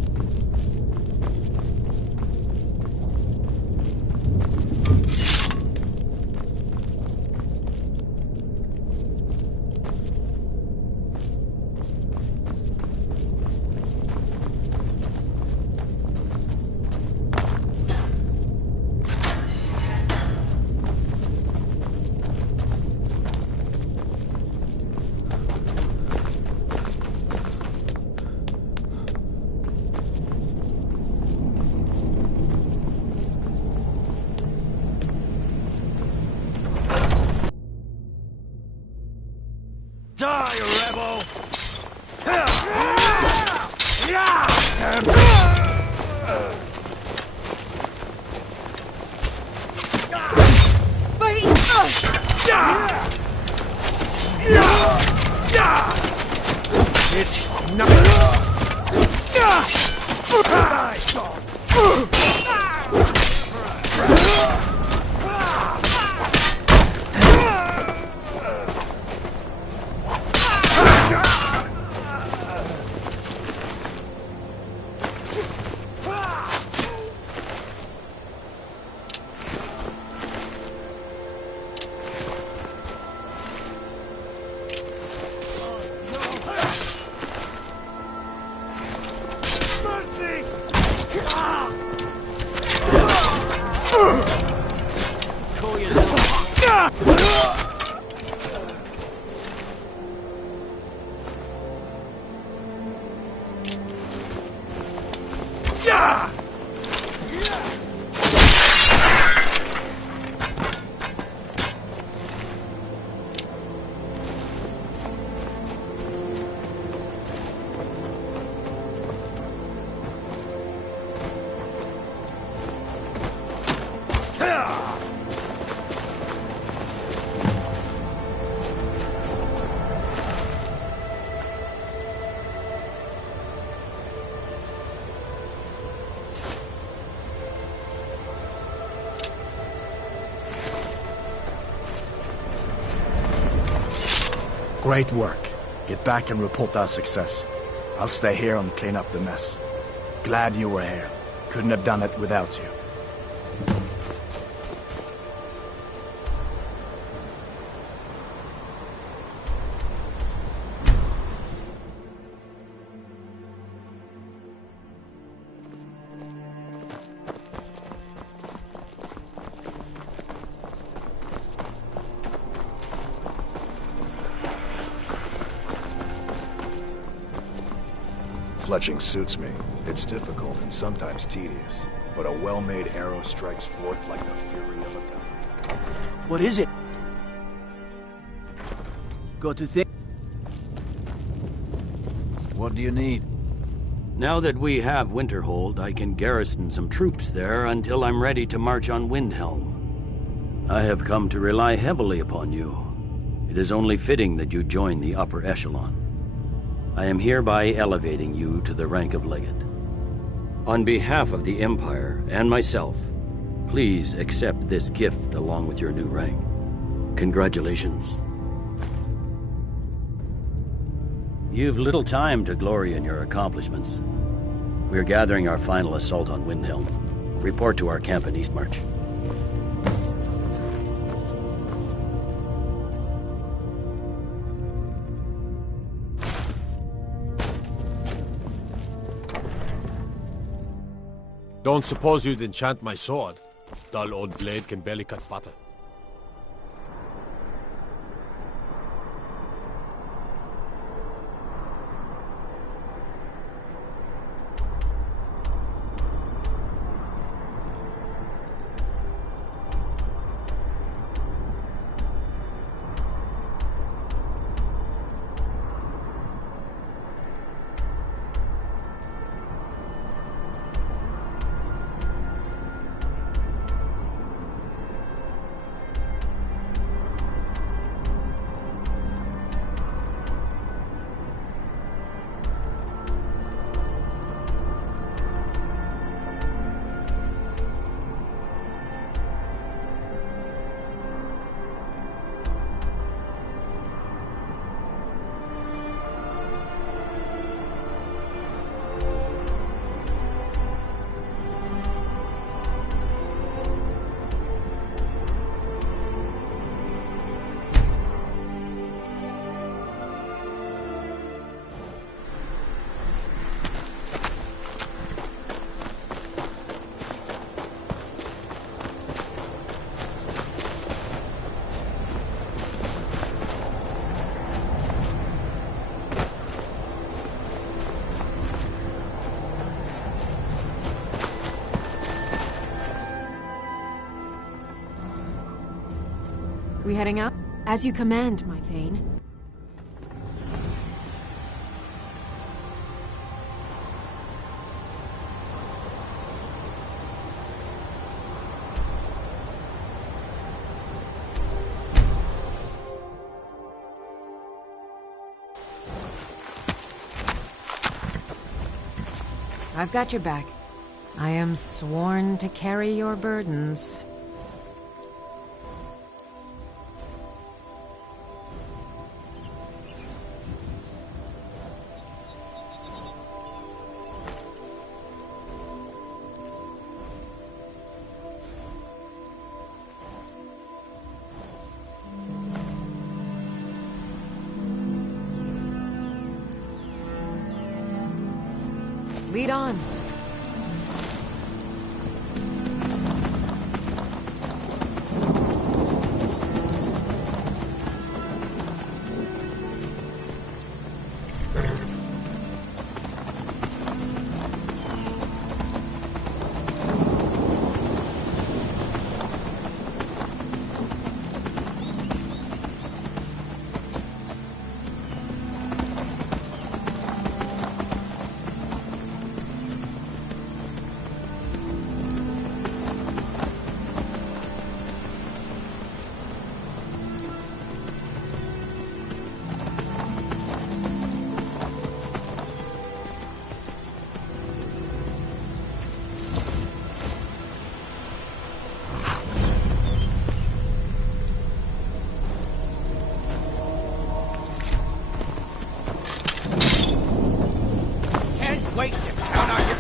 Die, rebel! It's not... Great work. Get back and report our success. I'll stay here and clean up the mess. Glad you were here. Couldn't have done it without you. Fletching suits me. It's difficult and sometimes tedious, but a well-made arrow strikes forth like the fury of a gun. What is it? Got to think. What do you need? Now that we have Winterhold, I can garrison some troops there until I'm ready to march on Windhelm. I have come to rely heavily upon you. It is only fitting that you join the upper echelon. I am hereby elevating you to the rank of Legate. On behalf of the Empire and myself, please accept this gift along with your new rank. Congratulations. You've little time to glory in your accomplishments. We're gathering our final assault on Windhelm. Report to our camp in Eastmarch. Don't suppose you'd enchant my sword? Dull old blade can barely cut butter. We heading out? As you command, my Thane. I've got your back. I am sworn to carry your burdens. Lead on. Wait, you count on your...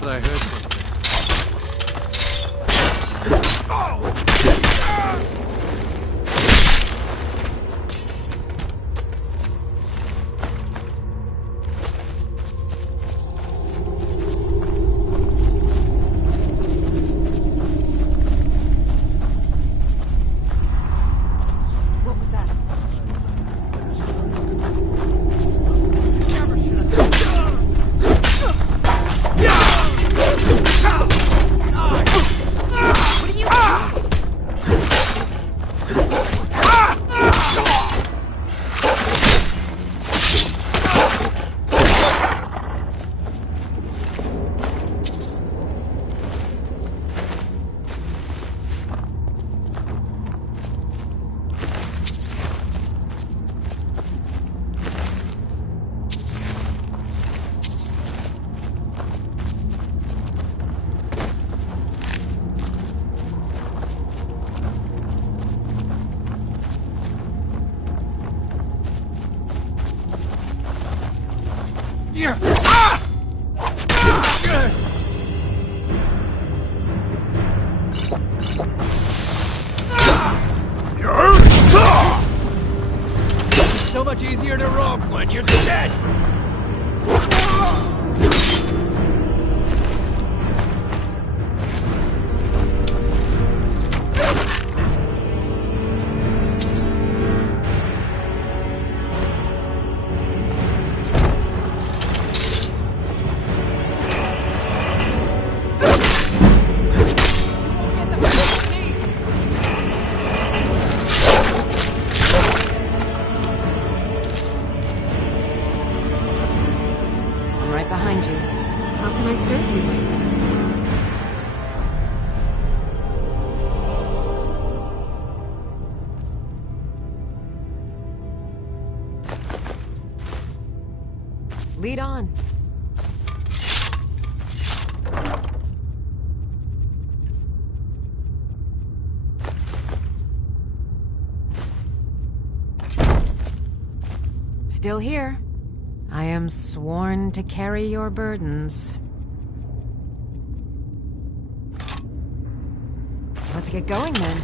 I heard something. What was that? It's so much easier to rope when you're dead! I'm right behind you. How can I serve you, my friend? still here. I am sworn to carry your burdens. Let's get going then.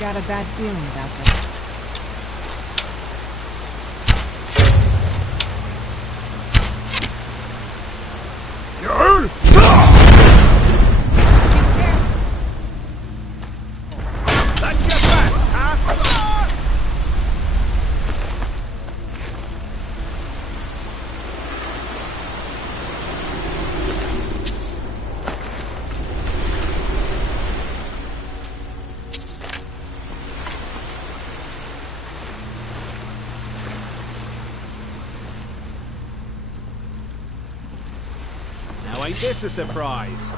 got a bad feeling about this. Now ain't this a surprise?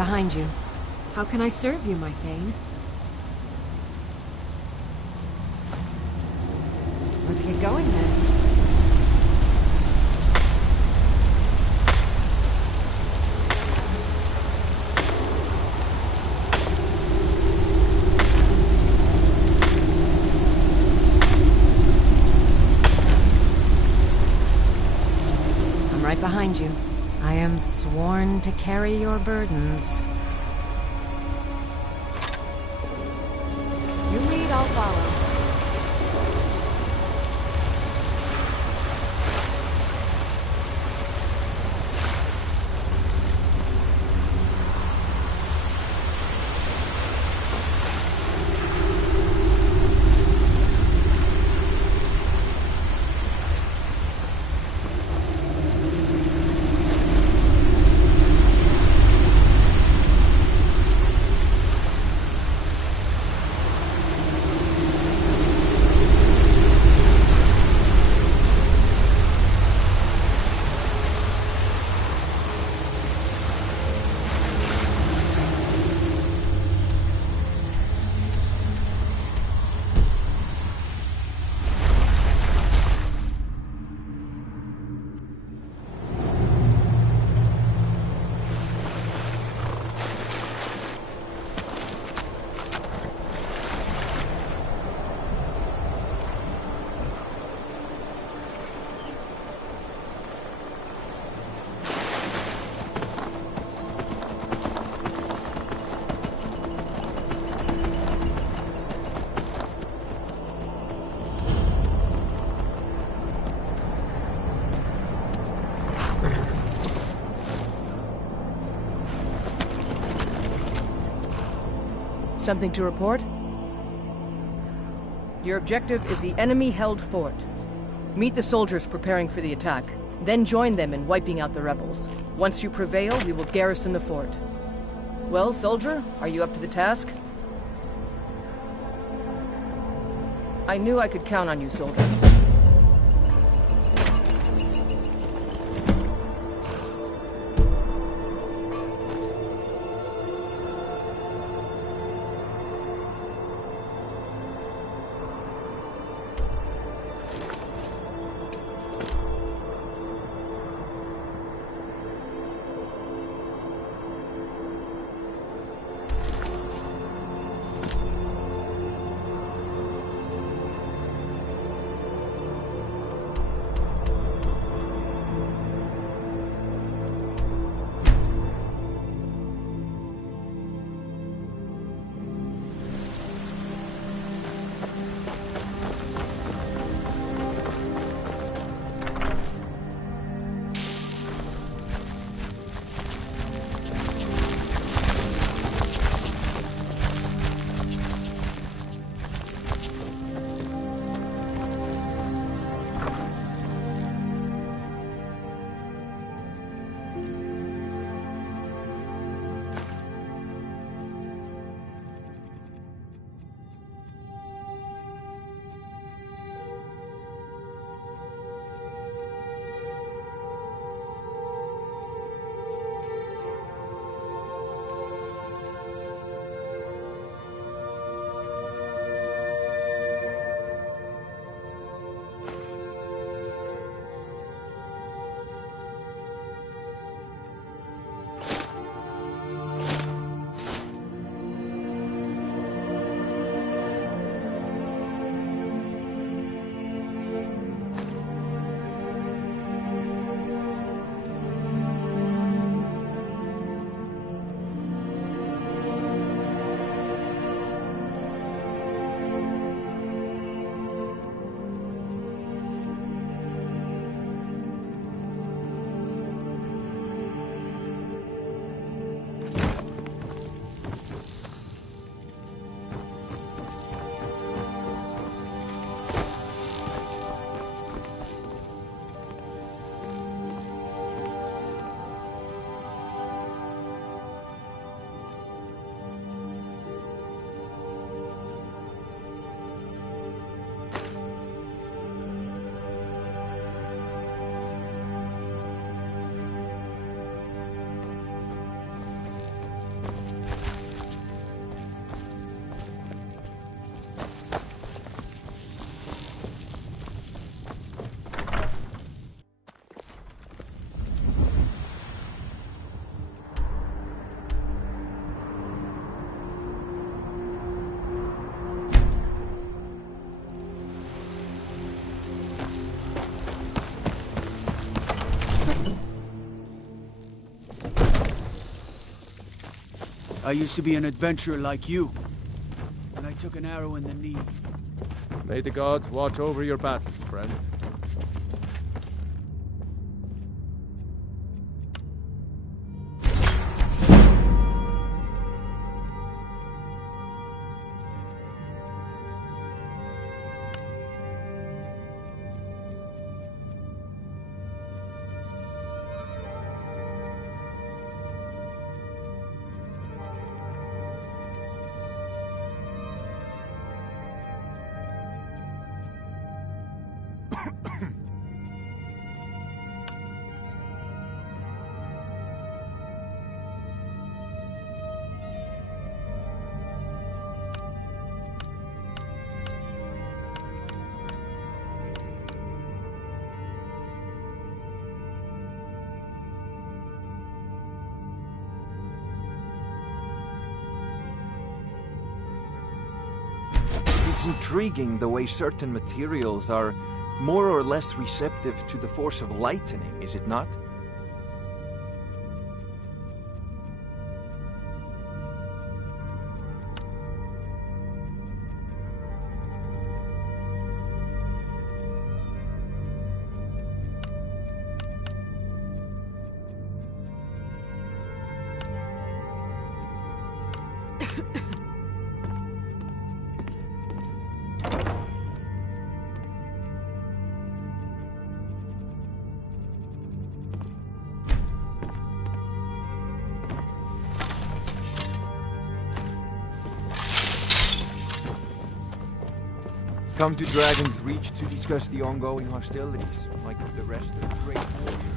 behind you. How can I serve you, my Thane? Let's get going then. I'm right behind you. I am sworn to carry your burdens. You lead, I'll follow. Something to report? Your objective is the enemy-held fort. Meet the soldiers preparing for the attack, then join them in wiping out the rebels. Once you prevail, we will garrison the fort. Well, soldier, are you up to the task? I knew I could count on you, soldier. I used to be an adventurer like you. And I took an arrow in the knee. May the gods watch over your battles, friend. It's intriguing the way certain materials are more or less receptive to the force of lightning, is it not? Come to Dragon's Reach to discuss the ongoing hostilities, like the rest of the Great Warrior.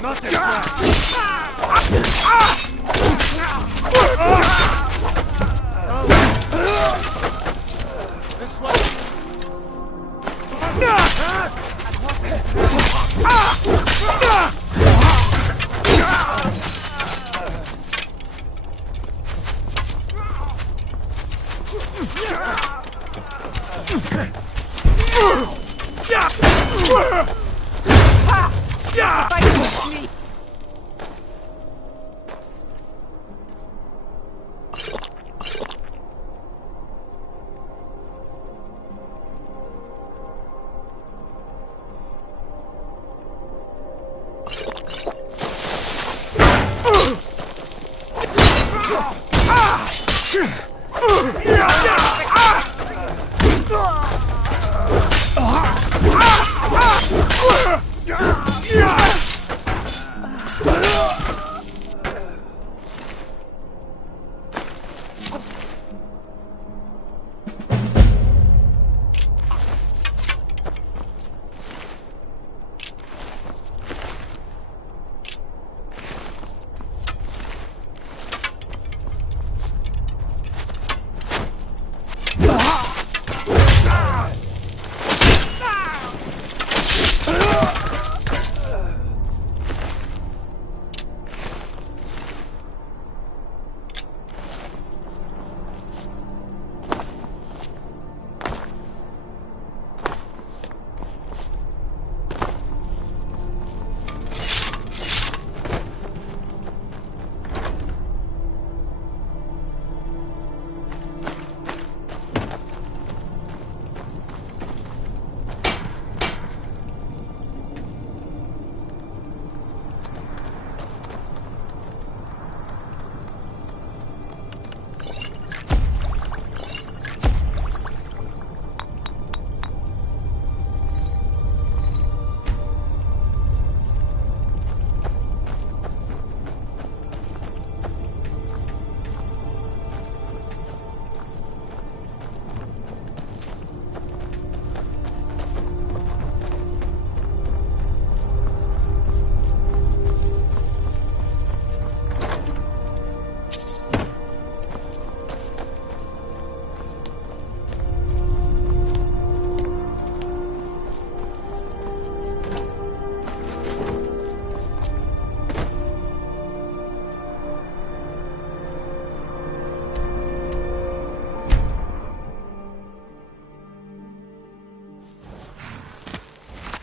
Not this way! This way!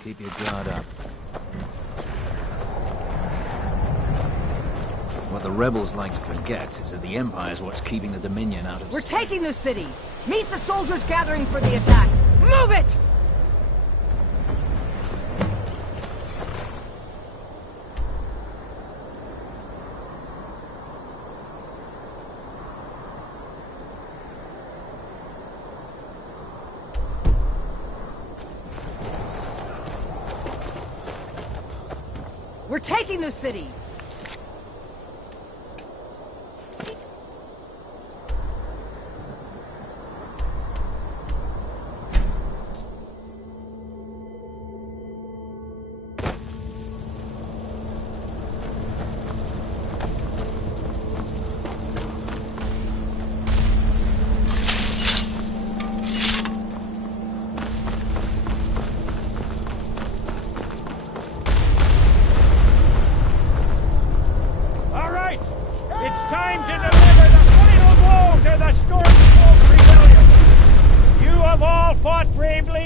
Keep your guard up. What the rebels like to forget is that the Empire's what's keeping the Dominion out of... We're taking the city! Meet the soldiers gathering for the attack! Move it! We're taking the city!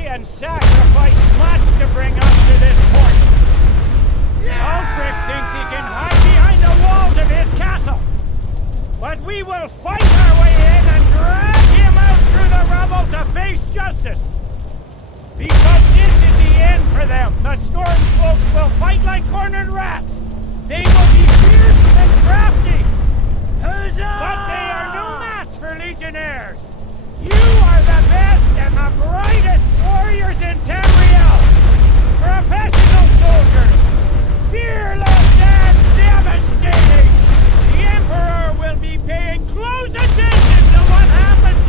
And sacrificed much to bring us to this point. Ulfric thinks he can hide behind the walls of his castle. But we will fight our way in and drag him out through the rubble to face justice. Because this is the end for them. The Storm folks will fight like cornered rats. They will be fierce and crafty. Huzzah! But they are no match for legionnaires. You are the best and the brightest warriors in Tamriel! Professional soldiers! Fearless and devastating! The Emperor will be paying close attention to what happens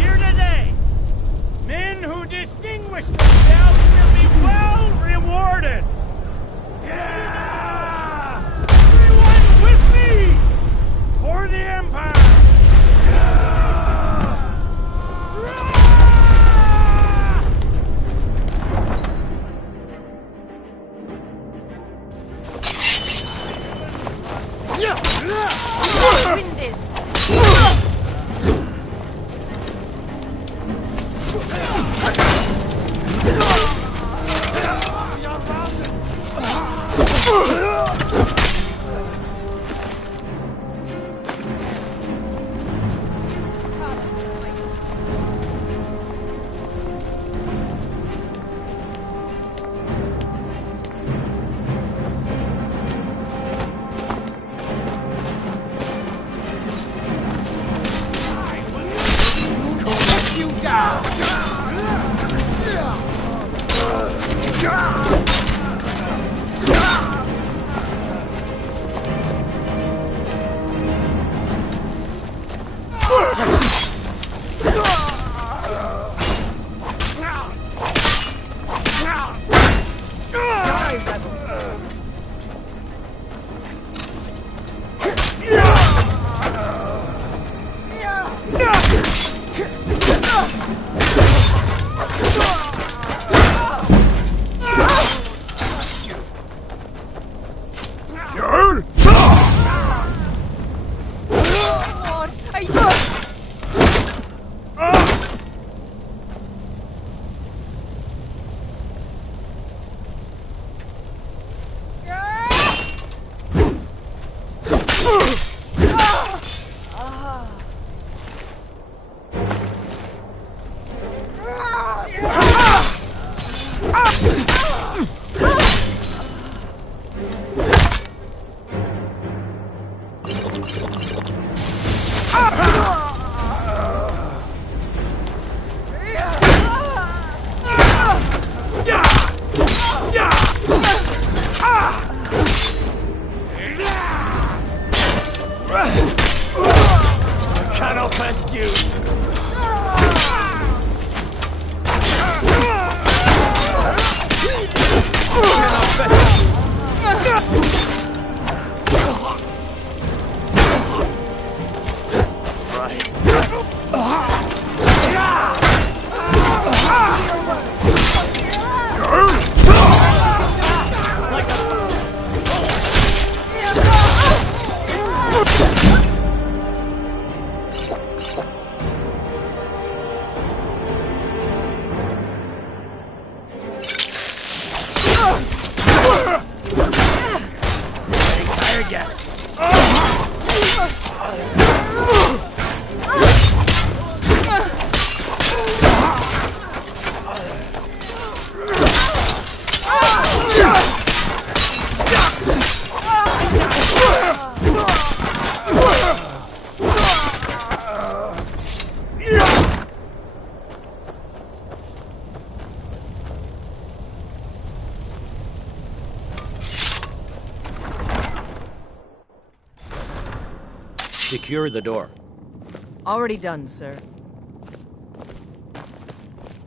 Secure the door. Already done, sir.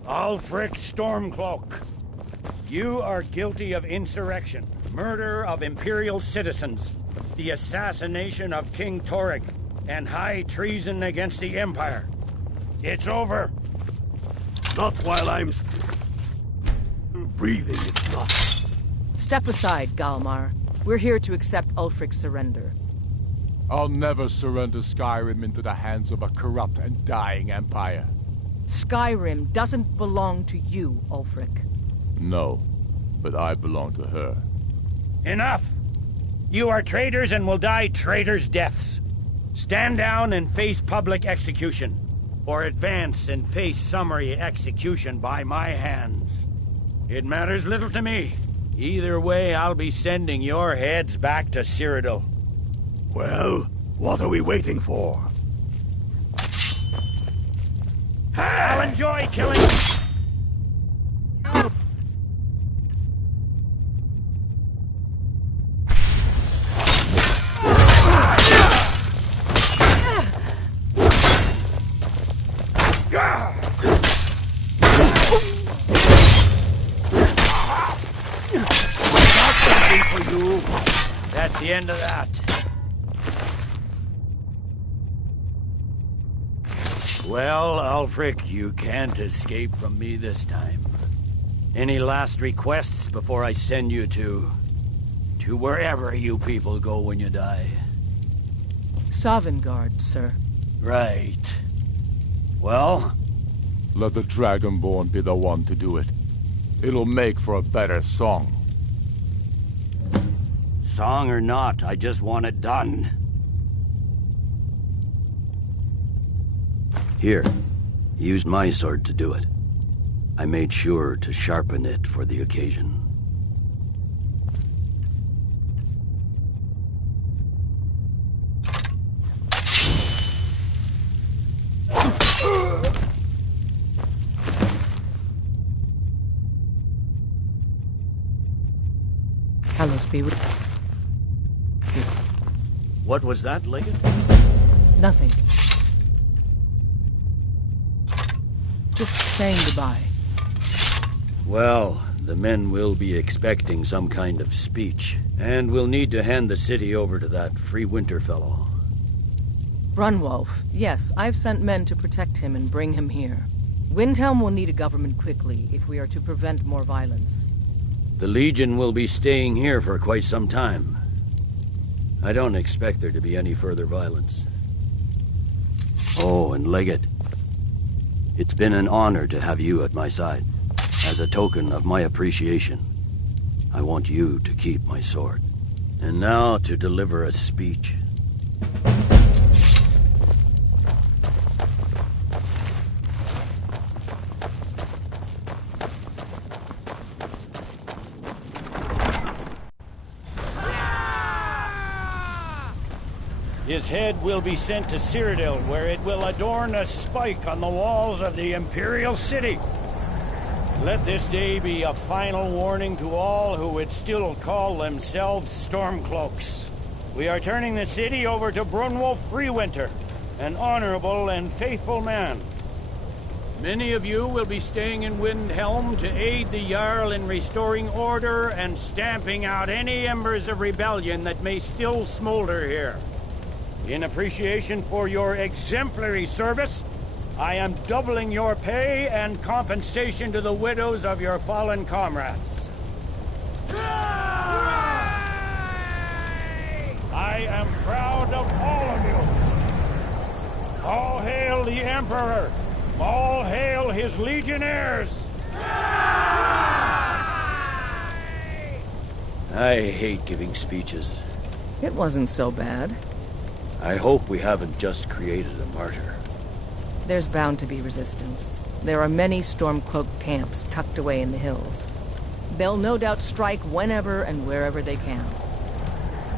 Ulfric Stormcloak, you are guilty of insurrection, murder of Imperial citizens, the assassination of King Torrig, and high treason against the Empire. It's over. Not while I'm breathing, it's not. Step aside, Galmar. We're here to accept Ulfric's surrender. I'll never surrender Skyrim into the hands of a corrupt and dying empire. Skyrim doesn't belong to you, Ulfric. No, but I belong to her. Enough! You are traitors and will die traitors' deaths. Stand down and face public execution, or advance and face summary execution by my hands. It matters little to me. Either way, I'll be sending your heads back to Cyrodiil. Well, what are we waiting for? I'll enjoy killing. That's the end of that. Well, Ulfric, you can't escape from me this time. Any last requests before I send you to wherever you people go when you die? Sovngarde, sir. Right. Well? Let the Dragonborn be the one to do it. It'll make for a better song. Song or not, I just want it done. Here, use my sword to do it. I made sure to sharpen it for the occasion. Talos be with you. What was that, Legate? Nothing. Just saying goodbye. Well, the men will be expecting some kind of speech, and we'll need to hand the city over to that Free Winter fellow. Brunwolf, yes, I've sent men to protect him and bring him here. Windhelm will need a government quickly if we are to prevent more violence. The Legion will be staying here for quite some time. I don't expect there to be any further violence. Oh, and Legate, it's been an honor to have you at my side. As a token of my appreciation, I want you to keep my sword. And now to deliver a speech. His head will be sent to Cyrodiil, where it will adorn a spike on the walls of the Imperial city. Let this day be a final warning to all who would still call themselves Stormcloaks. We are turning the city over to Brunwolf Freewinter, an honorable and faithful man. Many of you will be staying in Windhelm to aid the Jarl in restoring order and stamping out any embers of rebellion that may still smolder here. In appreciation for your exemplary service, I am doubling your pay and compensation to the widows of your fallen comrades. I am proud of all of you. All hail the Emperor! All hail his legionnaires! I hate giving speeches. It wasn't so bad. I hope we haven't just created a martyr. There's bound to be resistance. There are many Stormcloak camps tucked away in the hills. They'll no doubt strike whenever and wherever they can.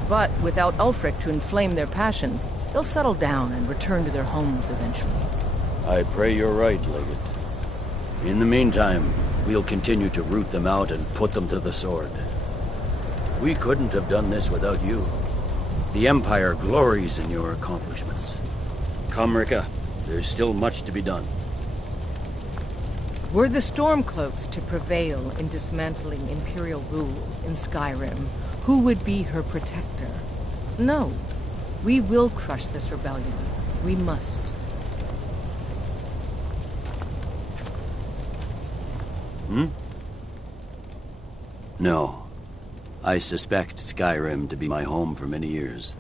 But without Ulfric to inflame their passions, they'll settle down and return to their homes eventually. I pray you're right, Legate. In the meantime, we'll continue to root them out and put them to the sword. We couldn't have done this without you. The Empire glories in your accomplishments. Come, Rika. There's still much to be done. Were the Stormcloaks to prevail in dismantling Imperial rule in Skyrim, who would be her protector? No. We will crush this rebellion. We must. No. I suspect Skyrim to be my home for many years.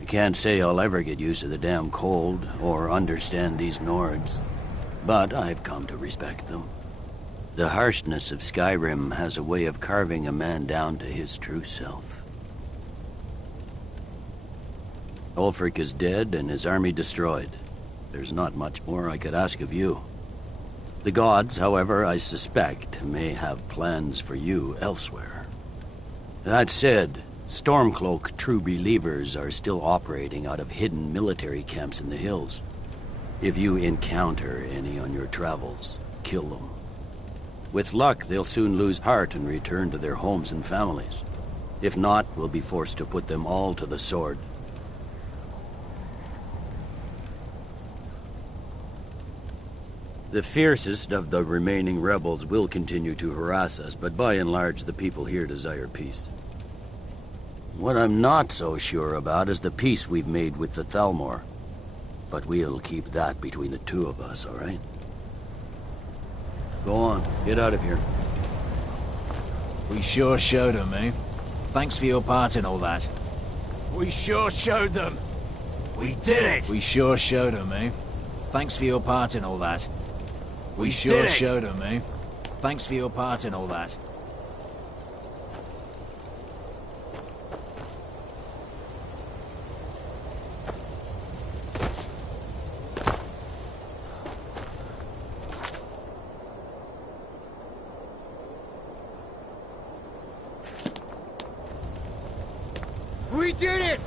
I can't say I'll ever get used to the damn cold or understand these Nords, but I've come to respect them. The harshness of Skyrim has a way of carving a man down to his true self. Ulfric is dead and his army destroyed. There's not much more I could ask of you. The gods, however, I suspect, may have plans for you elsewhere. That said, Stormcloak true believers are still operating out of hidden military camps in the hills. If you encounter any on your travels, kill them. With luck, they'll soon lose heart and return to their homes and families. If not, we'll be forced to put them all to the sword. The fiercest of the remaining rebels will continue to harass us, but by and large, the people here desire peace. What I'm not so sure about is the peace we've made with the Thalmor. But we'll keep that between the two of us, all right? Go on, get out of here. We sure showed them, eh? Thanks for your part in all that. We sure showed them. We did it! We sure showed them, eh? Thanks for your part in all that. We sure showed them, eh? Thanks for your part in all that. We did it!